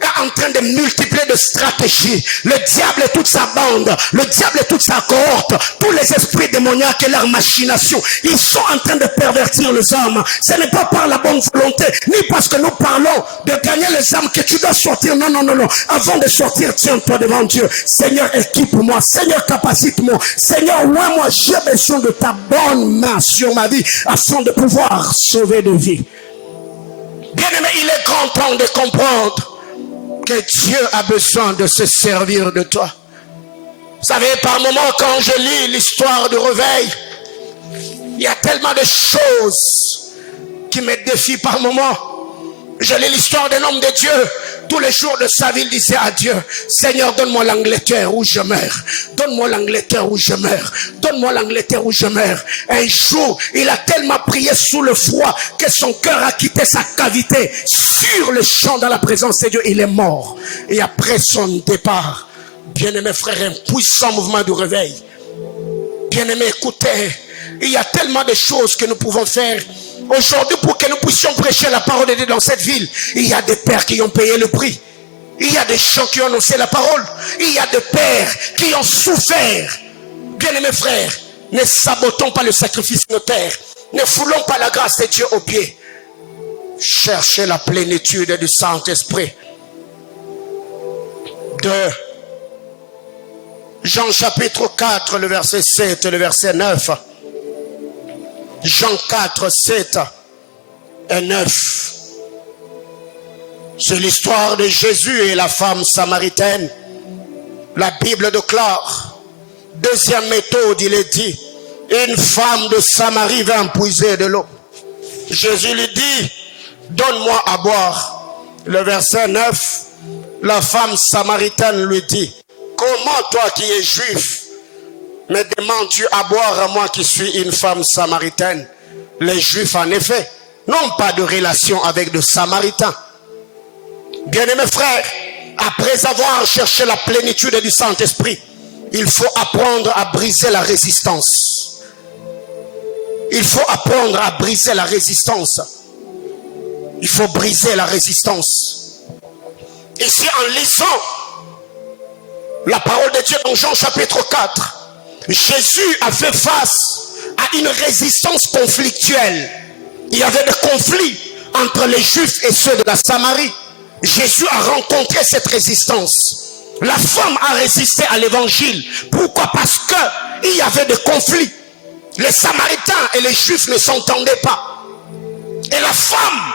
est en train de multiplier de stratégies. Le diable et toute sa bande, le diable et toute sa cohorte, tous les esprits démoniaques et leurs machinations, ils sont en train de pervertir les âmes. Ce n'est pas par la bonne volonté, ni parce que nous parlons de gagner les âmes que tu dois sortir. Non, non, non, non. Avant de sortir, tiens-toi devant Dieu. Seigneur, équipe-moi. Seigneur, capacite-moi. Seigneur, ouais, moi, j'ai besoin de ta bonne main sur ma vie afin de pouvoir sauver de vie. Bien-aimé, il est grand temps de comprendre que Dieu a besoin de se servir de toi. Vous savez, par moments, quand je lis l'histoire du réveil, il y a tellement de choses qui me défient par moments. Je lis l'histoire d'un homme de Dieu. Tous les jours de sa vie, il disait à Dieu, Seigneur, donne-moi l'Angleterre où je meurs. Donne-moi l'Angleterre où je meurs. Donne-moi l'Angleterre où je meurs. Un jour, il a tellement prié sous le froid que son cœur a quitté sa cavité. Sur le champ, dans la présence de Dieu, il est mort. Et après son départ, bien-aimé frère, un puissant mouvement du réveil. Bien-aimé, écoutez, il y a tellement de choses que nous pouvons faire aujourd'hui pour que nous puissions prêcher la parole de Dieu dans cette ville. Il y a des pères qui ont payé le prix. Il y a des gens qui ont annoncé la parole. Il y a des pères qui ont souffert. Bien-aimés frères, ne sabotons pas le sacrifice de nos pères. Ne foulons pas la grâce de Dieu aux pieds. Cherchez la plénitude du Saint-Esprit. De Jean chapitre 4, le verset 7 et le verset 9. Jean 4, 7 et 9. C'est l'histoire de Jésus et la femme samaritaine. La Bible déclare, deuxième méthode, il est dit, une femme de Samarie vint puiser de l'eau. Jésus lui dit, donne-moi à boire. Le verset 9, la femme samaritaine lui dit, comment toi qui es juif, me demandes-tu à boire à moi qui suis une femme samaritaine? Les Juifs, en effet, n'ont pas de relation avec de Samaritains. Bien-aimés frères, après avoir cherché la plénitude du Saint-Esprit, il faut apprendre à briser la résistance. Il faut apprendre à briser la résistance. Il faut briser la résistance. Ici, en lisant la parole de Dieu dans Jean chapitre 4, Jésus a fait face à une résistance conflictuelle. Il y avait des conflits entre les Juifs et ceux de la Samarie. Jésus a rencontré cette résistance. La femme a résisté à l'évangile. Pourquoi? Parce qu'il y avait des conflits. Les Samaritains et les Juifs ne s'entendaient pas. Et la femme,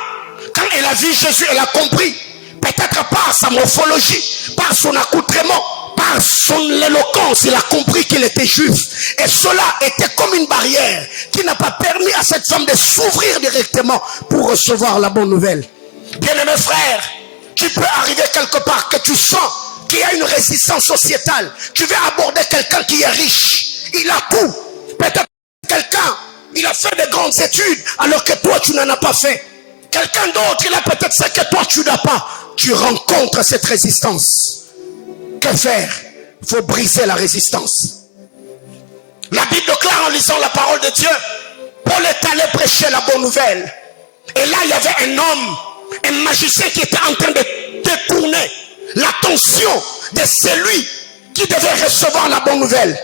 quand elle a vu Jésus, elle a compris. Peut-être par sa morphologie, par son accoutrement, par son éloquence, il a compris qu'il était juif. Et cela était comme une barrière qui n'a pas permis à cette femme de s'ouvrir directement pour recevoir la bonne nouvelle. Bien-aimés frères, tu peux arriver quelque part que tu sens qu'il y a une résistance sociétale. Tu veux aborder quelqu'un qui est riche. Il a tout. Peut-être quelqu'un, il a fait de grandes études alors que toi, tu n'en as pas fait. Quelqu'un d'autre, il a peut-être ce que toi, tu n'as pas. Tu rencontres cette résistance. Que faire? Il faut briser la résistance. La Bible déclare en lisant la parole de Dieu, Paul est allé prêcher la bonne nouvelle. Et là, il y avait un homme, un magicien qui était en train de détourner l'attention de celui qui devait recevoir la bonne nouvelle.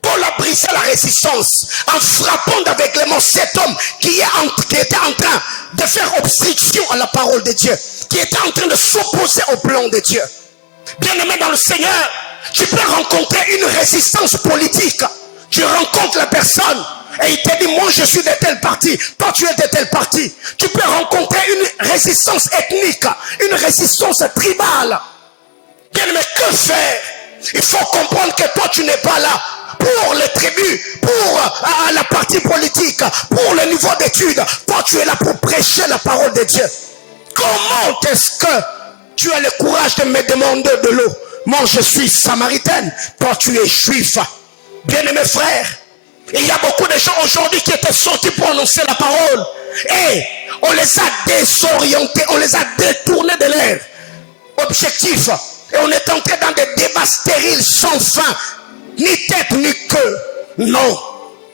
Paul a brisé la résistance en frappant d'aveuglement cet homme qui était en train de faire obstruction à la parole de Dieu, qui était en train de s'opposer au plan de Dieu. Bien-aimé dans le Seigneur, tu peux rencontrer une résistance politique. Tu rencontres la personne et il te dit, moi je suis de tel parti, toi tu es de tel parti. Tu peux rencontrer une résistance ethnique, une résistance tribale. Bien-aimé, que faire? Il faut comprendre que toi tu n'es pas là pour les tribus, pour la partie politique, pour le niveau d'études. Toi tu es là pour prêcher la parole de Dieu. Comment est-ce que tu as le courage de me demander de l'eau? Moi je suis samaritaine, toi tu es juif. Bien-aimés frères, il y a beaucoup de gens aujourd'hui qui étaient sortis pour annoncer la parole et on les a désorientés, on les a détournés de leur objectif et on est entré dans des débats stériles sans fin, ni tête ni queue. Non,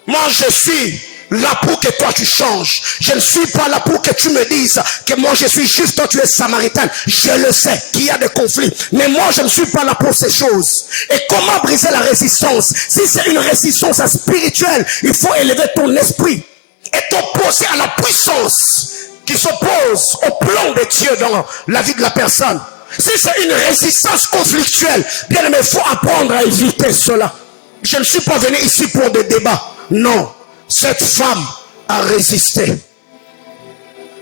moi je suis là pour que toi tu changes. Je ne suis pas là pour que tu me dises que moi je suis juif, toi tu es samaritain. Je le sais qu'il y a des conflits, mais moi je ne suis pas là pour ces choses. Et comment briser la résistance? Si c'est une résistance spirituelle, il faut élever ton esprit et t'opposer à la puissance qui s'oppose au plan de Dieu dans la vie de la personne. Si c'est une résistance conflictuelle, bien aimé, il faut apprendre à éviter cela. Je ne suis pas venu ici pour des débats. Non. Cette femme a résisté.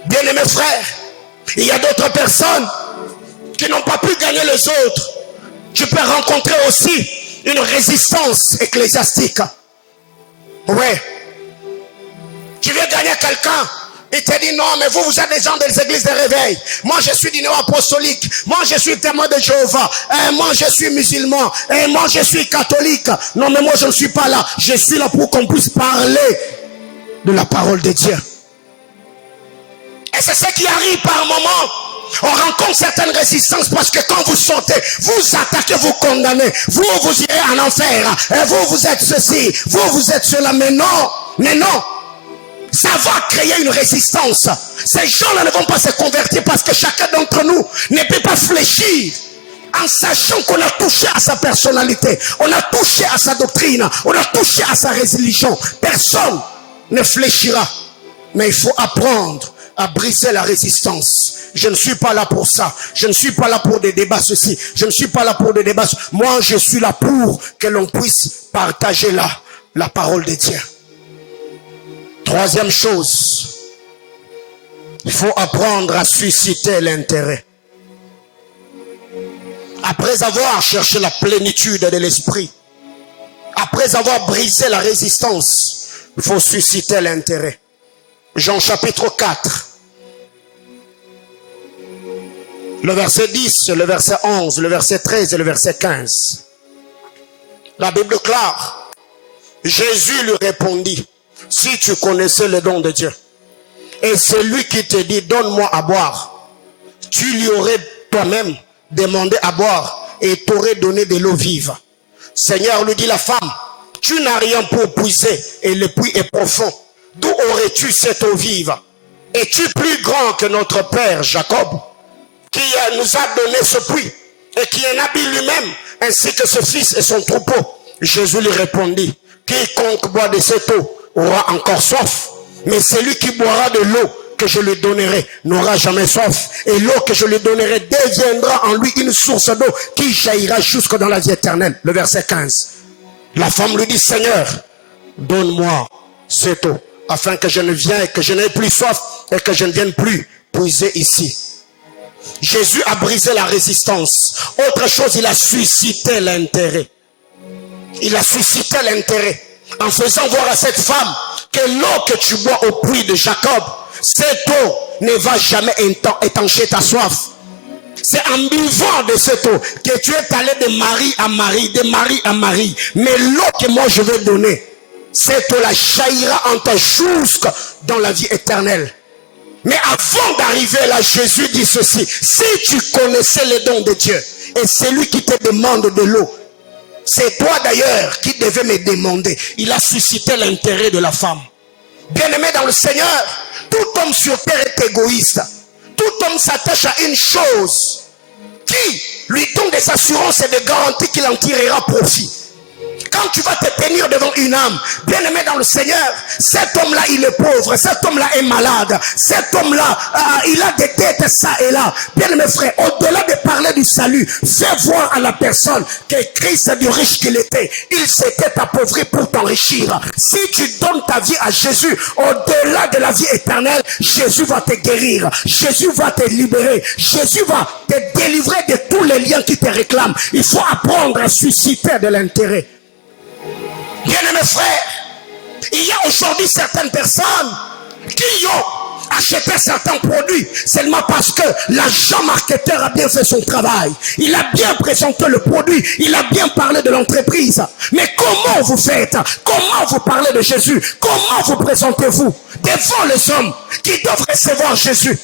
Bien-aimés frères, il y a d'autres personnes qui n'ont pas pu gagner les autres. Tu peux rencontrer aussi une résistance ecclésiastique. Ouais. Tu veux gagner quelqu'un, il te dit non, mais vous êtes des gens des églises de réveil. Moi, je suis du néo-apostolique. Moi, je suis témoin de Jéhovah. Moi, je suis musulman. Moi, je suis catholique. Non, mais moi, je ne suis pas là. Je suis là pour qu'on puisse parler de la parole de Dieu. Et c'est ce qui arrive par moment. On rencontre certaines résistances parce que quand vous sortez, vous attaquez, vous condamnez. Vous irez en enfer. Et vous êtes ceci. Vous êtes cela. Mais non. Mais non. Ça va créer une résistance. Ces gens-là ne vont pas se convertir parce que chacun d'entre nous ne peut pas fléchir en sachant qu'on a touché à sa personnalité, on a touché à sa doctrine, on a touché à sa religion. Personne ne fléchira. Mais il faut apprendre à briser la résistance. Je ne suis pas là pour ça. Je ne suis pas là pour des débats ceci. Je ne suis pas là pour des débats. Moi, je suis là pour que l'on puisse partager la parole de Dieu. Troisième chose, il faut apprendre à susciter l'intérêt. Après avoir cherché la plénitude de l'esprit, après avoir brisé la résistance, il faut susciter l'intérêt. Jean chapitre 4, le verset 10, le verset 11, le verset 13 et le verset 15. La Bible déclare, Jésus lui répondit, Si tu connaissais le don de Dieu, et celui qui te dit, donne-moi à boire, tu lui aurais toi-même demandé à boire et t'aurais donné de l'eau vive. Seigneur, lui dit la femme, tu n'as rien pour puiser et le puits est profond. D'où aurais-tu cette eau vive? Es-tu plus grand que notre père Jacob, qui nous a donné ce puits et qui en a bu lui-même, ainsi que ce fils et son troupeau? Jésus lui répondit, quiconque boit de cette eau aura encore soif, mais celui qui boira de l'eau que je lui donnerai n'aura jamais soif, et l'eau que je lui donnerai deviendra en lui une source d'eau qui jaillira jusque dans la vie éternelle. Le verset 15. La femme lui dit, Seigneur, donne-moi cette eau, afin que je ne vienne et que je n'ai plus soif et que je ne vienne plus puiser ici. Jésus a brisé la résistance. Autre chose, il a suscité l'intérêt. Il a suscité l'intérêt en faisant voir à cette femme que l'eau que tu bois au puits de Jacob, cette eau ne va jamais étancher ta soif. C'est en buvant de cette eau que tu es allé de mari à mari, de mari à mari. Mais l'eau que moi je vais donner, cette eau-là jaillira en toi jusque dans la vie éternelle. Mais avant d'arriver là, Jésus dit ceci, si tu connaissais les dons de Dieu, et celui qui te demande de l'eau, c'est toi d'ailleurs qui devais me demander. Il a suscité l'intérêt de la femme. Bien-aimé dans le Seigneur, tout homme sur terre est égoïste. Tout homme s'attache à une chose qui lui donne des assurances et des garanties qu'il en tirera profit. Quand tu vas te tenir devant une âme, bien-aimé dans le Seigneur, cet homme-là, il est pauvre, cet homme-là est malade, cet homme-là, il a des dettes ça et là. Bien-aimé frère, au-delà de parler du salut, fais voir à la personne que Christ, du riche qu'il était, il s'était appauvri pour t'enrichir. Si tu donnes ta vie à Jésus, au-delà de la vie éternelle, Jésus va te guérir, Jésus va te libérer, Jésus va te délivrer de tous les liens qui te réclament. Il faut apprendre à susciter de l'intérêt. Bien-aimés frères, il y a aujourd'hui certaines personnes qui ont acheté certains produits seulement parce que l'agent marketeur a bien fait son travail. Il a bien présenté le produit, il a bien parlé de l'entreprise. Mais comment vous faites? Comment vous parlez de Jésus? Comment vous présentez-vous devant les hommes qui doivent recevoir Jésus?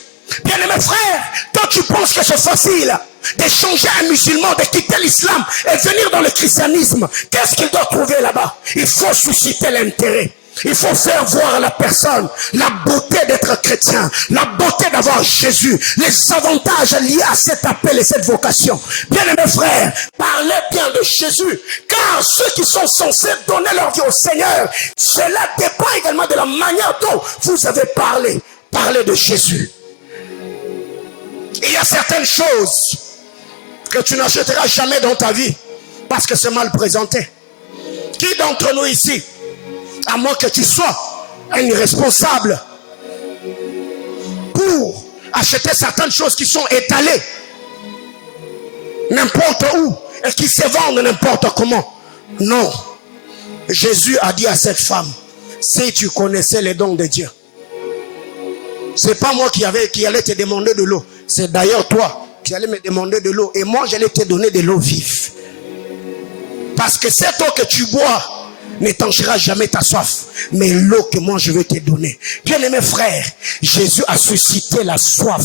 Bien-aimés frères, toi tu penses que c'est facile de changer un musulman, de quitter l'islam et venir dans le christianisme? Qu'est-ce qu'il doit trouver là-bas? Il faut susciter l'intérêt. Il faut faire voir à la personne la beauté d'être chrétien, la beauté d'avoir Jésus, les avantages liés à cet appel et cette vocation. Bien-aimés frères, parlez bien de Jésus, car ceux qui sont censés donner leur vie au Seigneur, cela dépend également de la manière dont vous avez parlé. Parlez de Jésus. Il y a certaines choses que tu n'achèteras jamais dans ta vie parce que c'est mal présenté. Qui d'entre nous ici, à moins que tu sois un irresponsable, pour acheter certaines choses qui sont étalées n'importe où et qui se vendent n'importe comment? Non. Jésus a dit à cette femme, si tu connaissais les dons de Dieu, c'est pas moi qui allais te demander de l'eau. C'est d'ailleurs toi qui allais me demander de l'eau. Et moi, j'allais te donner de l'eau vive. Parce que cette eau que tu bois n'étanchera jamais ta soif. Mais l'eau que moi, je vais te donner. Bien-aimés frères, Jésus a suscité la soif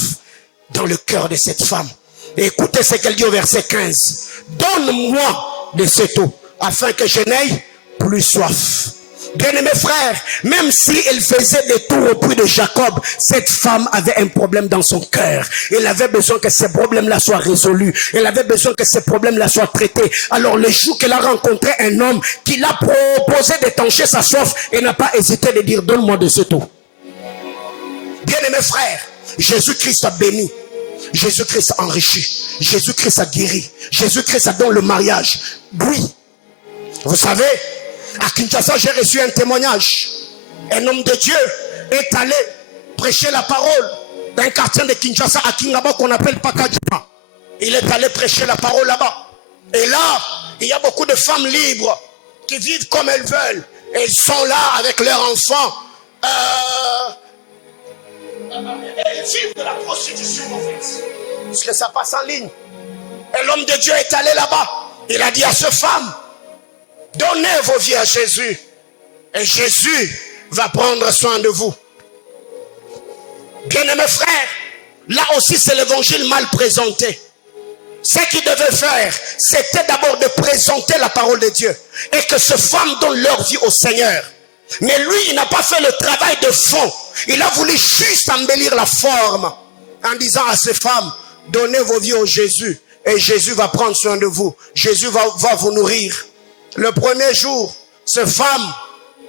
dans le cœur de cette femme. Et écoutez ce qu'elle dit au verset 15. Donne-moi de cette eau, afin que je n'aie plus soif. Bien-aimés frères, même si elle faisait des tours au puits de Jacob, cette femme avait un problème dans son cœur. Elle avait besoin que ces problèmes-là soient résolus. Elle avait besoin que ces problèmes-là soient traités. Alors le jour qu'elle a rencontré un homme qui l'a proposé d'étancher sa soif, elle n'a pas hésité de dire, donne-moi de cette eau. Bien-aimés frères, Jésus-Christ a béni. Jésus-Christ a enrichi. Jésus-Christ a guéri. Jésus-Christ a donné le mariage. Oui. Vous savez, à Kinshasa, j'ai reçu un témoignage. Un homme de Dieu est allé prêcher la parole d'un quartier de Kinshasa à Kingaba qu'on appelle Pakadjima. Il est allé prêcher la parole là-bas. Et là, il y a beaucoup de femmes libres qui vivent comme elles veulent. Elles sont là avec leurs enfants. Elles vivent de la prostitution en fait. Parce que ça passe en ligne. Et l'homme de Dieu est allé là-bas. Il a dit à cette femme, donnez vos vies à Jésus. Et Jésus va prendre soin de vous. Bien-aimés frères, là aussi c'est l'évangile mal présenté. Ce qu'il devait faire, c'était d'abord de présenter la parole de Dieu. Et que ces femmes donnent leur vie au Seigneur. Mais lui, il n'a pas fait le travail de fond. Il a voulu juste embellir la forme. En disant à ces femmes, donnez vos vies au Jésus. Et Jésus va prendre soin de vous. Jésus va vous nourrir. Le premier jour, ces femmes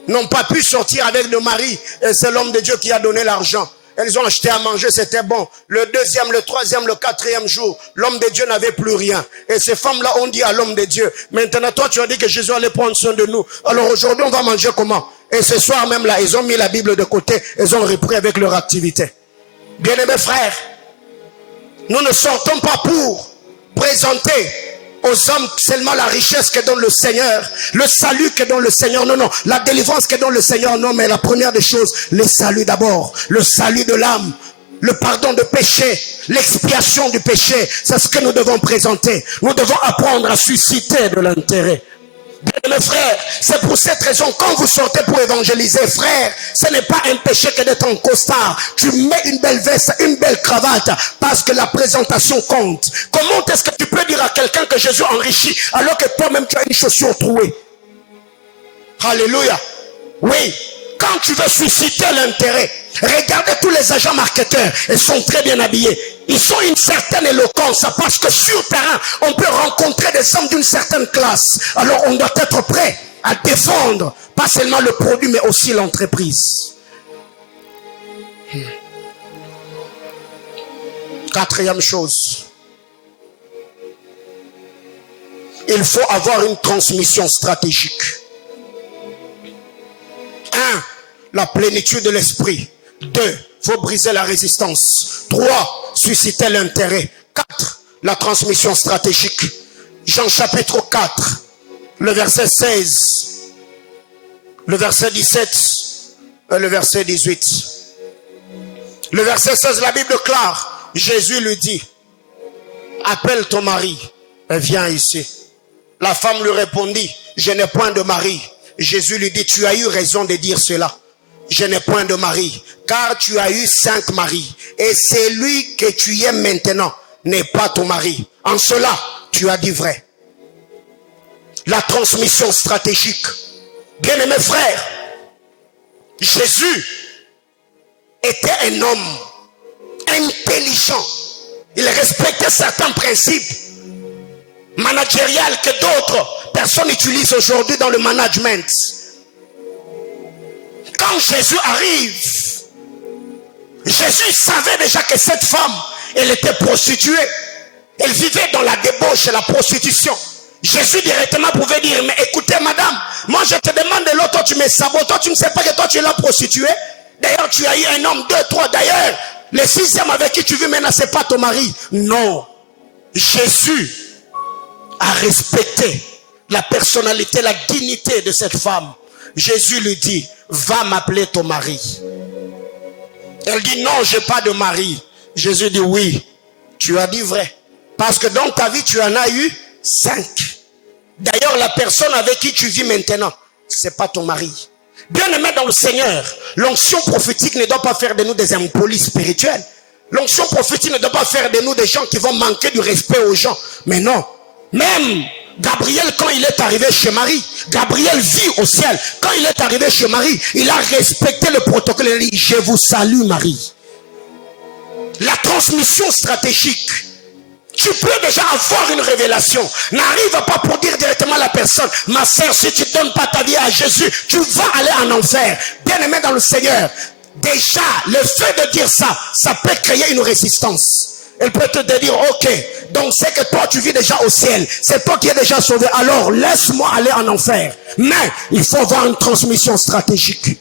n'ont pas pu sortir avec le mari. Et c'est l'homme de Dieu qui a donné l'argent. Elles ont acheté à manger, c'était bon. Le deuxième, le troisième, le quatrième jour, l'homme de Dieu n'avait plus rien. Et ces femmes-là ont dit à l'homme de Dieu, maintenant toi tu as dit que Jésus allait prendre soin de nous. Alors aujourd'hui on va manger comment? Et ce soir même là, ils ont mis la Bible de côté, ils ont repris avec leur activité. Bien-aimés frères, nous ne sortons pas pour présenter aux hommes seulement la richesse que donne le Seigneur, le salut que donne le Seigneur, non, la délivrance que donne le Seigneur, non, mais la première des choses, le salut d'abord, le salut de l'âme, le pardon de péché, l'expiation du péché, c'est ce que nous devons présenter. Nous devons apprendre à susciter de l'intérêt. Bien, mes frères, c'est pour cette raison, quand vous sortez pour évangéliser, frère, ce n'est pas un péché que d'être en costard. Tu mets une belle veste, une belle cravate, parce que la présentation compte. Comment est-ce que tu peux dire à quelqu'un que Jésus enrichit, alors que toi-même tu as une chaussure trouée? Alléluia. Oui, quand tu veux susciter l'intérêt, regardez tous les agents marketeurs, ils sont très bien habillés. Ils ont une certaine éloquence parce que sur terrain, on peut rencontrer des hommes d'une certaine classe. Alors on doit être prêt à défendre, pas seulement le produit, mais aussi l'entreprise. Quatrième chose, il faut avoir une transmission stratégique. 1. La plénitude de l'esprit. 2. Il faut briser la résistance. 3. Susciter l'intérêt. 4. La transmission stratégique. Jean chapitre 4, le verset 16, le verset 17 et le verset 18. Le verset 16, la Bible clare. Jésus lui dit, appelle ton mari et viens ici. La femme lui répondit, je n'ai point de mari. Jésus lui dit, tu as eu raison de dire cela. Je n'ai point de mari, car tu as eu 5 maris. Et celui que tu aimes maintenant n'est pas ton mari. En cela, tu as dit vrai. La transmission stratégique. Bien-aimés frères, Jésus était un homme intelligent. Il respectait certains principes managériels que d'autres personnes utilisent aujourd'hui dans le management. Quand Jésus arrive, Jésus savait déjà que cette femme, elle était prostituée. Elle vivait dans la débauche et la prostitution. Jésus directement pouvait dire, mais écoutez madame, moi je te demande de l'autre, toi tu me sabotes, toi tu ne sais pas que toi tu es la prostituée. D'ailleurs tu as eu un homme, 2, 3, d'ailleurs, le 6e avec qui tu vis maintenant, c'est pas ton mari. Non, Jésus a respecté la personnalité, la dignité de cette femme. Jésus lui dit, va m'appeler ton mari. Elle dit, non, je n'ai pas de mari. Jésus dit, oui, tu as dit vrai. Parce que dans ta vie, tu en as eu 5. D'ailleurs, la personne avec qui tu vis maintenant, ce n'est pas ton mari. Bien-aimé dans le Seigneur, l'onction prophétique ne doit pas faire de nous des impolis spirituels. L'onction prophétique ne doit pas faire de nous des gens qui vont manquer du respect aux gens. Mais non, même Gabriel, quand il est arrivé chez Marie, Gabriel vit au ciel. Quand il est arrivé chez Marie, il a respecté le protocole. Il a dit, je vous salue Marie. La transmission stratégique. Tu peux déjà avoir une révélation. N'arrive pas pour dire directement à la personne, ma sœur, si tu ne donnes pas ta vie à Jésus, tu vas aller en enfer. Bien-aimé dans le Seigneur, déjà, le fait de dire ça, ça peut créer une résistance. Elle peut te dire, ok, donc c'est que toi tu vis déjà au ciel, c'est toi qui es déjà sauvé, alors laisse-moi aller en enfer. Mais il faut avoir une transmission stratégique.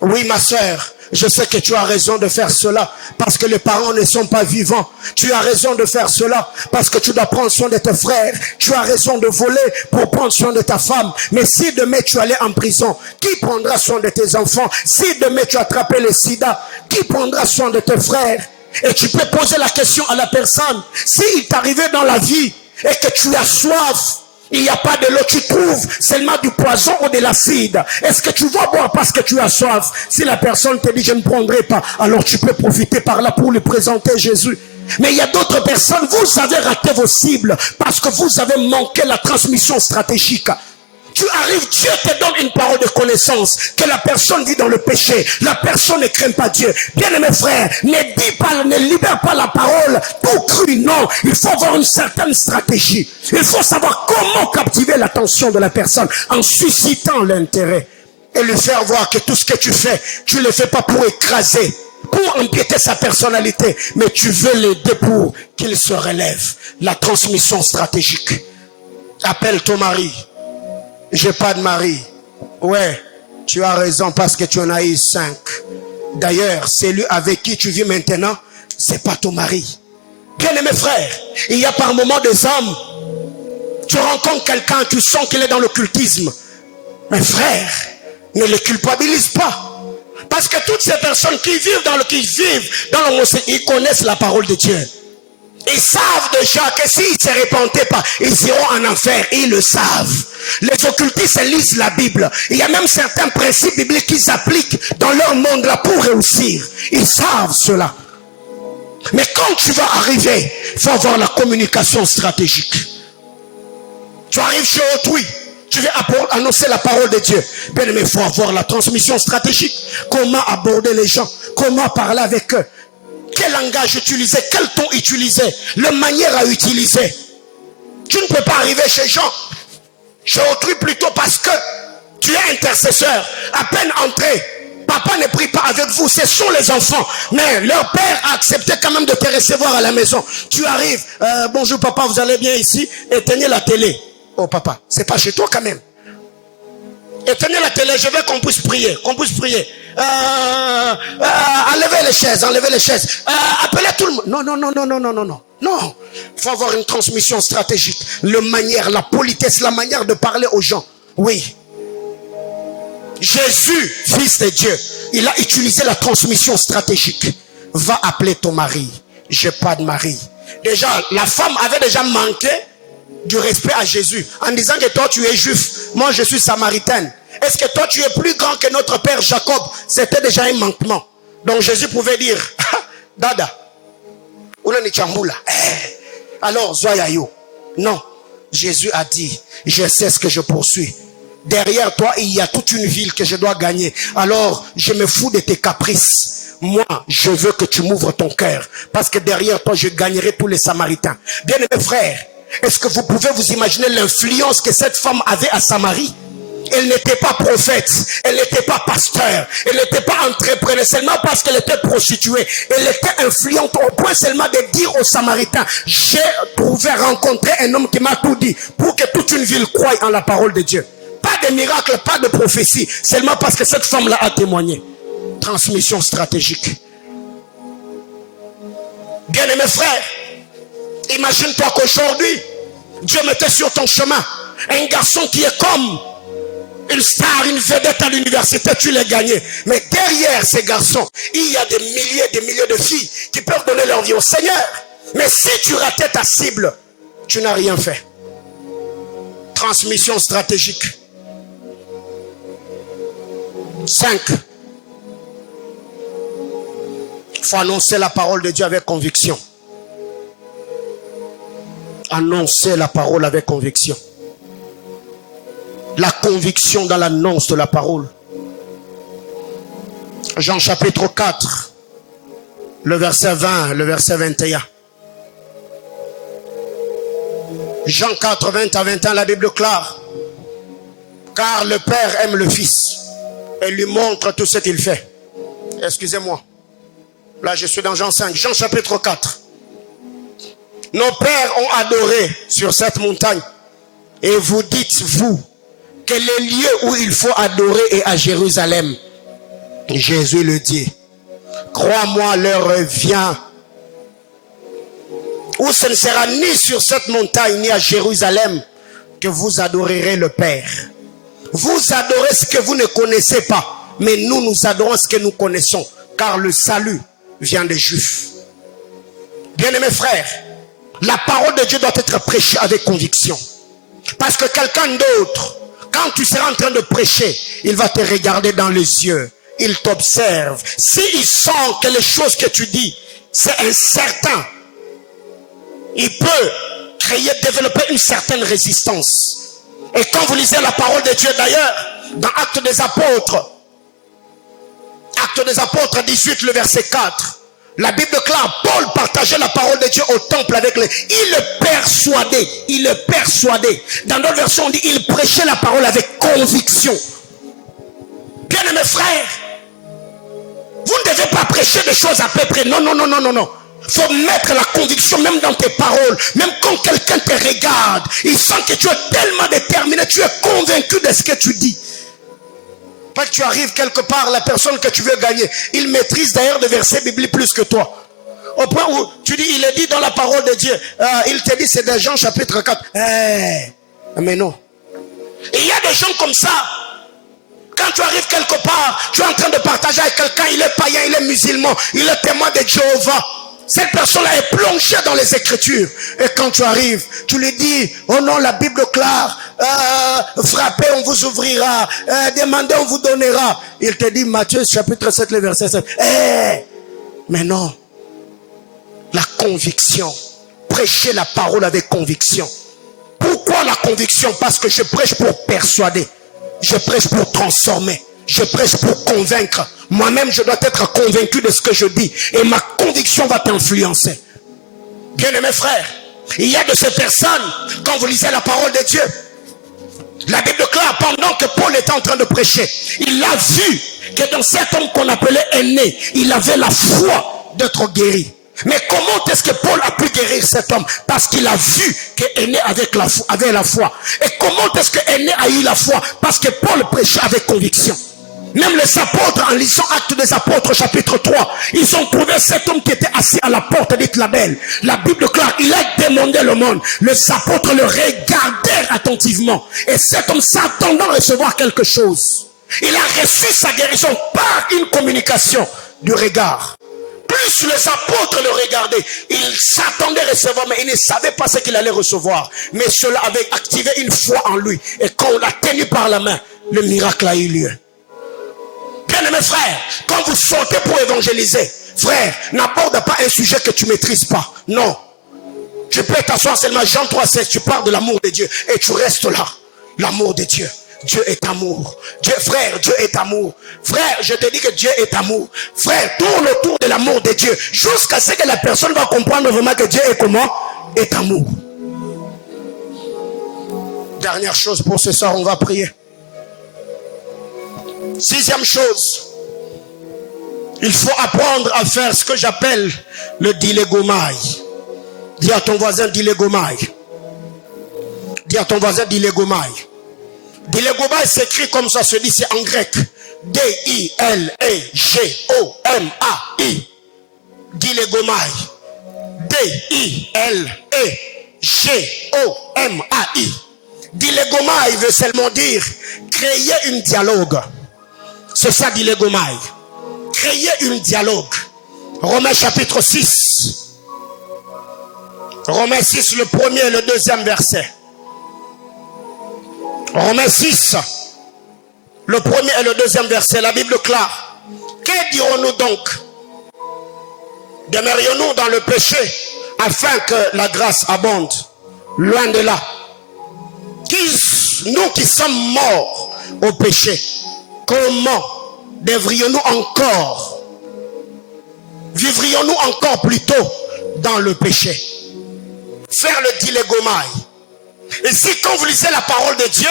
Oui ma soeur, je sais que tu as raison de faire cela parce que les parents ne sont pas vivants. Tu as raison de faire cela parce que tu dois prendre soin de tes frères. Tu as raison de voler pour prendre soin de ta femme. Mais si demain tu allais en prison, qui prendra soin de tes enfants? Si demain tu attrapais le sida, qui prendra soin de tes frères? Et tu peux poser la question à la personne, s'il t'arrivait dans la vie et que tu as soif Il n'y a pas de l'eau, tu trouves seulement du poison ou de l'acide. Est-ce que tu vas boire parce que tu as soif? Si la personne te dit je ne prendrai pas, alors tu peux profiter par là pour lui présenter Jésus. Mais il y a d'autres personnes, vous avez raté vos cibles parce que vous avez manqué la transmission stratégique. Tu arrives, Dieu te donne une parole de connaissance, que la personne vit dans le péché, la personne ne craint pas Dieu. Bien-aimés frères, ne libère pas la parole tout cru, non. Il faut avoir une certaine stratégie. Il faut savoir comment captiver l'attention de la personne en suscitant l'intérêt et lui faire voir que tout ce que tu fais, tu ne le fais pas pour écraser, pour empiéter sa personnalité, mais tu veux l'aider pour qu'il se relève. La transmission stratégique. Appelle ton mari. J'ai pas de mari. Ouais, tu as raison parce que tu en as eu 5. D'ailleurs, celui avec qui tu vis maintenant, c'est pas ton mari. Bien-aimés frères, il y a par moments des hommes, tu rencontres quelqu'un, tu sens qu'il est dans l'occultisme. Mais frère, ne le culpabilise pas. Parce que toutes ces personnes qui vivent dans l'homosexualité, ils connaissent la parole de Dieu. Ils savent déjà que s'ils ne se repentaient pas, ils iront en enfer. Ils le savent. Les occultistes lisent la Bible. Il y a même certains principes bibliques qu'ils appliquent dans leur monde là pour réussir. Ils savent cela. Mais quand tu vas arriver, il faut avoir la communication stratégique. Tu arrives chez autrui, tu veux annoncer la parole de Dieu. Bien aimé, il faut avoir la transmission stratégique. Comment aborder les gens, comment parler avec eux. Quel langage utiliser, quel ton utiliser, la manière à utiliser. Tu ne peux pas arriver chez autrui plutôt parce que tu es intercesseur. À peine entré, papa ne prie pas avec vous, ce sont les enfants. Mais leur père a accepté quand même de te recevoir à la maison. Tu arrives, bonjour papa, vous allez bien ici, éteignez la télé. Oh papa, c'est pas chez toi quand même. Éteignez la télé, je veux qu'on puisse prier, enlevez les chaises, appelez tout le monde. Non, il faut avoir une transmission stratégique, la politesse, la manière de parler aux gens. Oui, Jésus, fils de Dieu, il a utilisé la transmission stratégique. Va appeler ton mari. J'ai pas de mari. Déjà, la femme avait déjà manqué du respect à Jésus en disant que toi tu es juif, moi je suis samaritaine. Est-ce que toi tu es plus grand que notre père Jacob? C'était déjà un manquement. Donc Jésus pouvait dire Dada, alors Zoyayo. Non, Jésus a dit, je sais ce que je poursuis. Derrière toi il y a toute une ville que je dois gagner. Alors je me fous de tes caprices. Moi, je veux que tu m'ouvres ton cœur, parce que derrière toi je gagnerai tous les Samaritains. Bien-aimés frères, est-ce que vous pouvez vous imaginer l'influence que cette femme avait à Samarie? Elle n'était pas prophète, elle n'était pas pasteur, elle n'était pas entrepreneur seulement parce qu'elle était prostituée. Elle était influente au point seulement de dire aux Samaritains, j'ai trouvé rencontrer un homme qui m'a tout dit pour que toute une ville croie en la parole de Dieu. Pas de miracle, pas de prophétie, seulement parce que cette femme-là a témoigné. Transmission stratégique. Bien-aimés frères, imagine-toi qu'aujourd'hui, Dieu mettait sur ton chemin un garçon qui est comme une star, une vedette à l'université, tu l'as gagné. Mais derrière ces garçons, il y a des milliers de filles qui peuvent donner leur vie au Seigneur. Mais si tu ratais ta cible, tu n'as rien fait. Transmission stratégique. 5. Il faut annoncer la parole de Dieu avec conviction. Annoncer la parole avec conviction. La conviction dans l'annonce de la parole. Jean chapitre 4, le verset 20, le verset 21. Jean 4, 20 à 21, la Bible clare. Car le Père aime le Fils et lui montre tout ce qu'il fait. Excusez-moi. Là, je suis dans Jean 5. Jean chapitre 4. Nos pères ont adoré sur cette montagne. Et vous dites, vous, que le lieu où il faut adorer est à Jérusalem. Jésus le dit. Crois-moi, l'heure vient où ce ne sera ni sur cette montagne, ni à Jérusalem, que vous adorerez le Père. Vous adorez ce que vous ne connaissez pas. Mais nous adorons ce que nous connaissons. Car le salut vient des Juifs. Bien-aimés frères, la parole de Dieu doit être prêchée avec conviction. Parce que quelqu'un d'autre, quand tu seras en train de prêcher, il va te regarder dans les yeux. Il t'observe. S'il sent que les choses que tu dis, c'est incertain, il peut développer une certaine résistance. Et quand vous lisez la parole de Dieu d'ailleurs, dans Actes des Apôtres 18, le verset 4, la Bible déclare, Paul partageait la parole de Dieu au temple avec les... Il le persuadait. Dans d'autres versions, on dit, il prêchait la parole avec conviction. Bien-aimés frères, vous ne devez pas prêcher des choses à peu près. Non. Il faut mettre la conviction même dans tes paroles. Même quand quelqu'un te regarde, il sent que tu es tellement déterminé, tu es convaincu de ce que tu dis. Pas que tu arrives quelque part, la personne que tu veux gagner, il maîtrise d'ailleurs des versets bibliques plus que toi. Au point où tu dis, il est dit dans la parole de Dieu, il te dit, c'est dans Jean chapitre 4. Mais non. Et il y a des gens comme ça. Quand tu arrives quelque part, tu es en train de partager avec quelqu'un, il est païen, il est musulman, il est témoin de Jéhovah. Cette personne-là est plongée dans les Écritures. Et quand tu arrives, tu lui dis, oh non, la Bible déclare, frappez, on vous ouvrira, demandez, on vous donnera. Il te dit, Matthieu chapitre 7, le verset 7. Mais non. La conviction. Prêcher la parole avec conviction. Pourquoi la conviction? Parce que je prêche pour persuader. Je prêche pour transformer. Je prêche pour convaincre. Moi-même, je dois être convaincu de ce que je dis. Et ma conviction va t'influencer. Bien-aimés frères, il y a de ces personnes, quand vous lisez la parole de Dieu, la Bible déclare, pendant que Paul était en train de prêcher, il a vu que dans cet homme qu'on appelait Aîné, il avait la foi d'être guéri. Mais comment est-ce que Paul a pu guérir cet homme? Parce qu'il a vu qu'Aîné avait la foi. Et comment est-ce que Aîné a eu la foi? Parce que Paul prêchait avec conviction. Même les apôtres, en lisant Actes des Apôtres chapitre 3, ils ont trouvé cet homme qui était assis à la porte d'Isla-Belle. La Bible déclare, il a demandé le monde. Les apôtres le regardèrent attentivement. Et cet homme s'attendant à recevoir quelque chose. Il a reçu sa guérison par une communication du regard. Plus les apôtres le regardaient, ils s'attendaient à recevoir, mais ils ne savaient pas ce qu'il allait recevoir. Mais cela avait activé une foi en lui. Et quand on l'a tenu par la main, le miracle a eu lieu. Bien-aimés frères, quand vous sortez pour évangéliser, frère, n'aborde pas un sujet que tu ne maîtrises pas. Non. Tu peux t'asseoir seulement Jean 3,16, tu parles de l'amour de Dieu et tu restes là. L'amour de Dieu. Dieu est amour. Frère, Dieu est amour. Frère, je te dis que Dieu est amour. Frère, tourne autour de l'amour de Dieu jusqu'à ce que la personne va comprendre vraiment que Dieu est comment? Est amour. Dernière chose pour ce soir, on va prier. Sixième chose, il faut apprendre à faire ce que j'appelle le dilégomai. Dis à ton voisin dilégomai. Dis à ton voisin dilégomai. Dilégomai s'écrit comme ça se dit, c'est en grec. D-I-L-E-G-O-M-A-I. Dilégomai. D-I-L-E-G-O-M-A-I. Dilégomai veut seulement dire créer un dialogue. C'est ça, dilégomai. Créer un dialogue. Romains chapitre 6. Romains 6, le premier et le deuxième verset. Romains 6, le premier et le deuxième verset. La Bible déclare. Que dirons-nous donc? Demeurions-nous dans le péché afin que la grâce abonde? Loin de là. Nous qui sommes morts au péché, comment devrions-nous encore, vivrions-nous encore plutôt dans le péché? Faire le dilégomai. Et si quand vous lisez la parole de Dieu,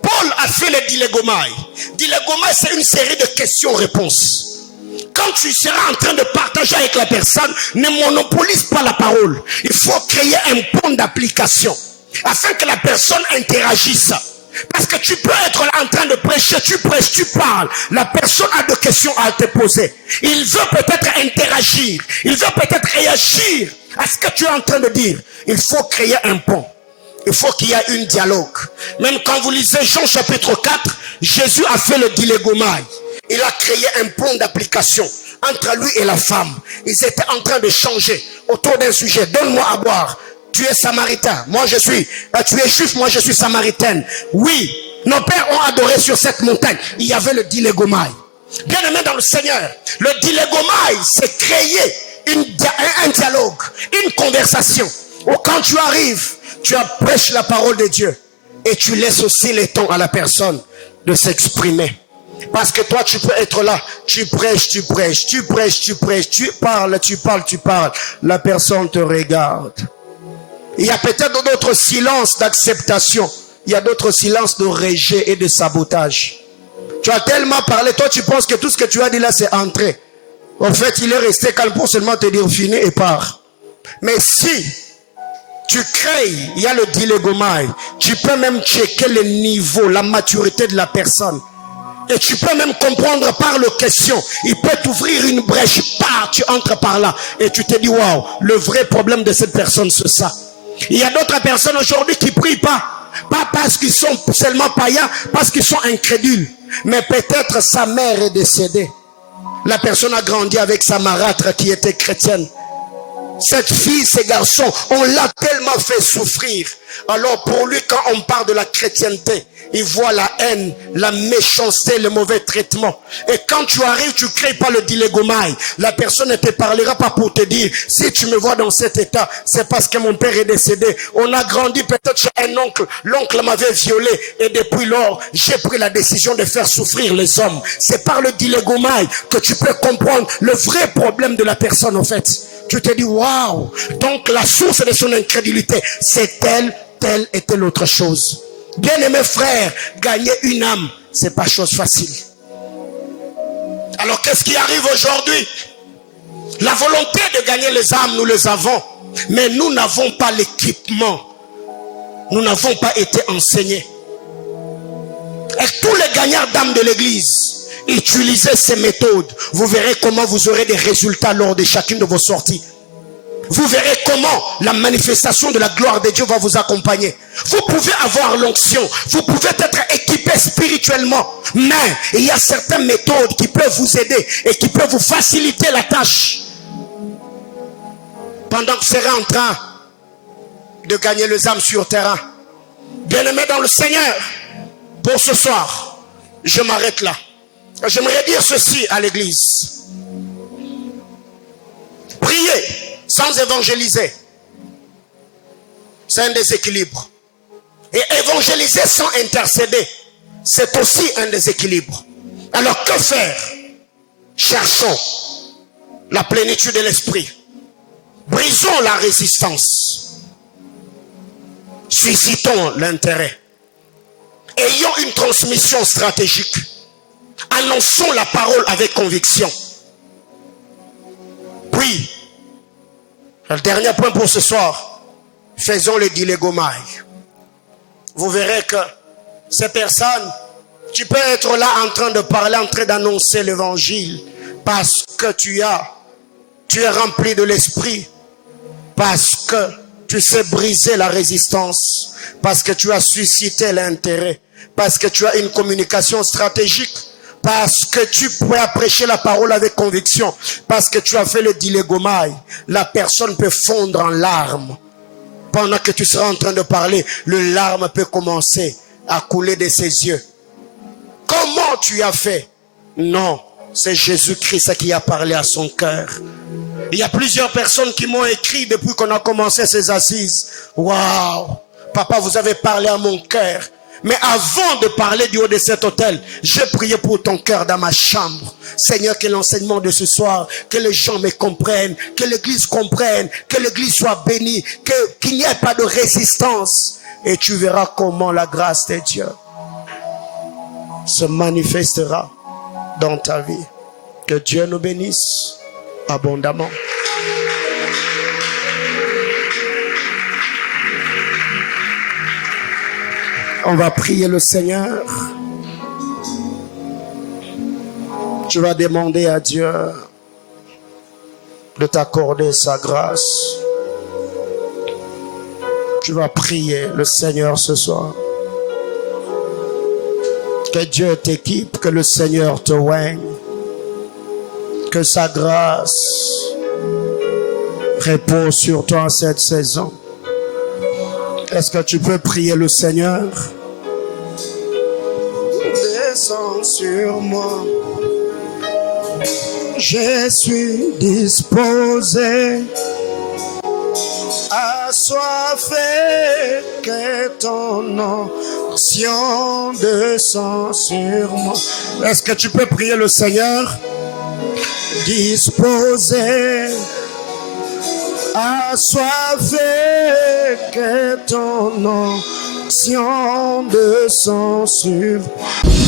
Paul a fait le dilégomai. Dilégomai, c'est une série de questions-réponses. Quand tu seras en train de partager avec la personne, ne monopolise pas la parole. Il faut créer un pont d'application afin que la personne interagisse. Parce que tu peux être en train de prêcher, tu prêches, tu parles. La personne a des questions à te poser. Il veut peut-être interagir. Il veut peut-être réagir à ce que tu es en train de dire. Il faut créer un pont. Il faut qu'il y ait un dialogue. Même quand vous lisez Jean chapitre 4, Jésus a fait le dilégomai. Il a créé un pont d'application entre lui et la femme. Ils étaient en train de changer autour d'un sujet. Donne-moi à boire. tu es samaritain. Moi, tu es juif, moi, je suis samaritaine. Oui, nos pères ont adoré sur cette montagne. Il y avait le dilégomai. Bien aimé dans le Seigneur, le dilégomai, c'est créer un dialogue, une conversation. Où quand tu arrives, tu prêches la parole de Dieu. Et tu laisses aussi le temps à la personne de s'exprimer. Parce que toi, tu peux être là. Tu prêches, tu prêches, tu prêches, tu prêches. Tu parles, tu parles, tu parles. La personne te regarde. Il y a peut-être d'autres silences d'acceptation. Il y a d'autres silences de rejet et de sabotage. Tu as tellement parlé. Toi, tu penses que tout ce que tu as dit là, c'est entré. En fait, il est resté calme pour seulement te dire fini et part. Mais si tu crées, il y a le dilégomai. Tu peux même checker le niveau, la maturité de la personne. Et tu peux même comprendre par le question. Il peut t'ouvrir une brèche. Tu entres par là. Et tu te dis, waouh, le vrai problème de cette personne, c'est ça. Il y a d'autres personnes aujourd'hui qui prient pas. Pas parce qu'ils sont seulement païens, parce qu'ils sont incrédules. Mais peut-être sa mère est décédée. La personne a grandi avec sa marâtre qui était chrétienne. Cette fille, ces garçons, on l'a tellement fait souffrir. Alors pour lui, quand on parle de la chrétienté, il voit la haine, la méchanceté, le mauvais traitement. Et quand tu arrives, tu ne crées pas le dilégomai. La personne ne te parlera pas pour te dire, si tu me vois dans cet état, c'est parce que mon père est décédé. On a grandi peut-être chez un oncle. L'oncle m'avait violé. Et depuis lors, j'ai pris la décision de faire souffrir les hommes. C'est par le dilégomai que tu peux comprendre le vrai problème de la personne en fait. Tu te dis, waouh, donc la source de son incrédulité, c'est telle et telle autre chose. Bien-aimés frères, gagner une âme, c'est pas chose facile. Alors qu'est-ce qui arrive aujourd'hui? La volonté de gagner les âmes, nous les avons. Mais nous n'avons pas l'équipement. Nous n'avons pas été enseignés. Et tous les gagnants d'âmes de l'église, utilisez ces méthodes. Vous verrez comment vous aurez des résultats lors de chacune de vos sorties. Vous verrez comment la manifestation de la gloire de Dieu va vous accompagner. Vous pouvez avoir l'onction, vous pouvez être équipé spirituellement, mais il y a certaines méthodes qui peuvent vous aider et qui peuvent vous faciliter la tâche. Pendant que vous serez en train de gagner les âmes sur terrain. Bien-aimés dans le Seigneur, pour ce soir, je m'arrête là. J'aimerais dire ceci à l'église. Priez sans évangéliser, c'est un déséquilibre. Et évangéliser sans intercéder, c'est aussi un déséquilibre. Alors que faire? Cherchons la plénitude de l'esprit. Brisons la résistance. Suscitons l'intérêt. Ayons une transmission stratégique. Annonçons la parole avec conviction. Puis, le dernier point pour ce soir, faisons le dilégomai. Vous verrez que ces personnes, tu peux être là en train de parler, en train d'annoncer l'évangile, parce que tu es rempli de l'esprit, parce que tu sais briser la résistance, parce que tu as suscité l'intérêt, parce que tu as une communication stratégique, parce que tu peux prêcher la parole avec conviction, parce que tu as fait le dilégomai. La personne peut fondre en larmes. Pendant que tu seras en train de parler, le larme peut commencer à couler de ses yeux. Comment tu as fait? Non, c'est Jésus-Christ qui a parlé à son cœur. Il y a plusieurs personnes qui m'ont écrit depuis qu'on a commencé ces assises. Waouh, papa, vous avez parlé à mon cœur. Mais avant de parler du haut de cet hôtel, j'ai prié pour ton cœur dans ma chambre. Seigneur, que l'enseignement de ce soir, que les gens me comprennent, que l'église comprenne, que l'église soit bénie, qu'il n'y ait pas de résistance. Et tu verras comment la grâce de Dieu se manifestera dans ta vie. Que Dieu nous bénisse abondamment. On va prier le Seigneur. Tu vas demander à Dieu de t'accorder sa grâce. Tu vas prier le Seigneur ce soir. Que Dieu t'équipe, que le Seigneur te oigne. Que sa grâce repose sur toi en cette saison. Est-ce que tu peux prier le Seigneur? Descends sur moi. Je suis disposé, assoiffé, que ton onction descend sur moi. Est-ce que tu peux prier le Seigneur? Disposé, assoiffé, que ton onction descend sur moi.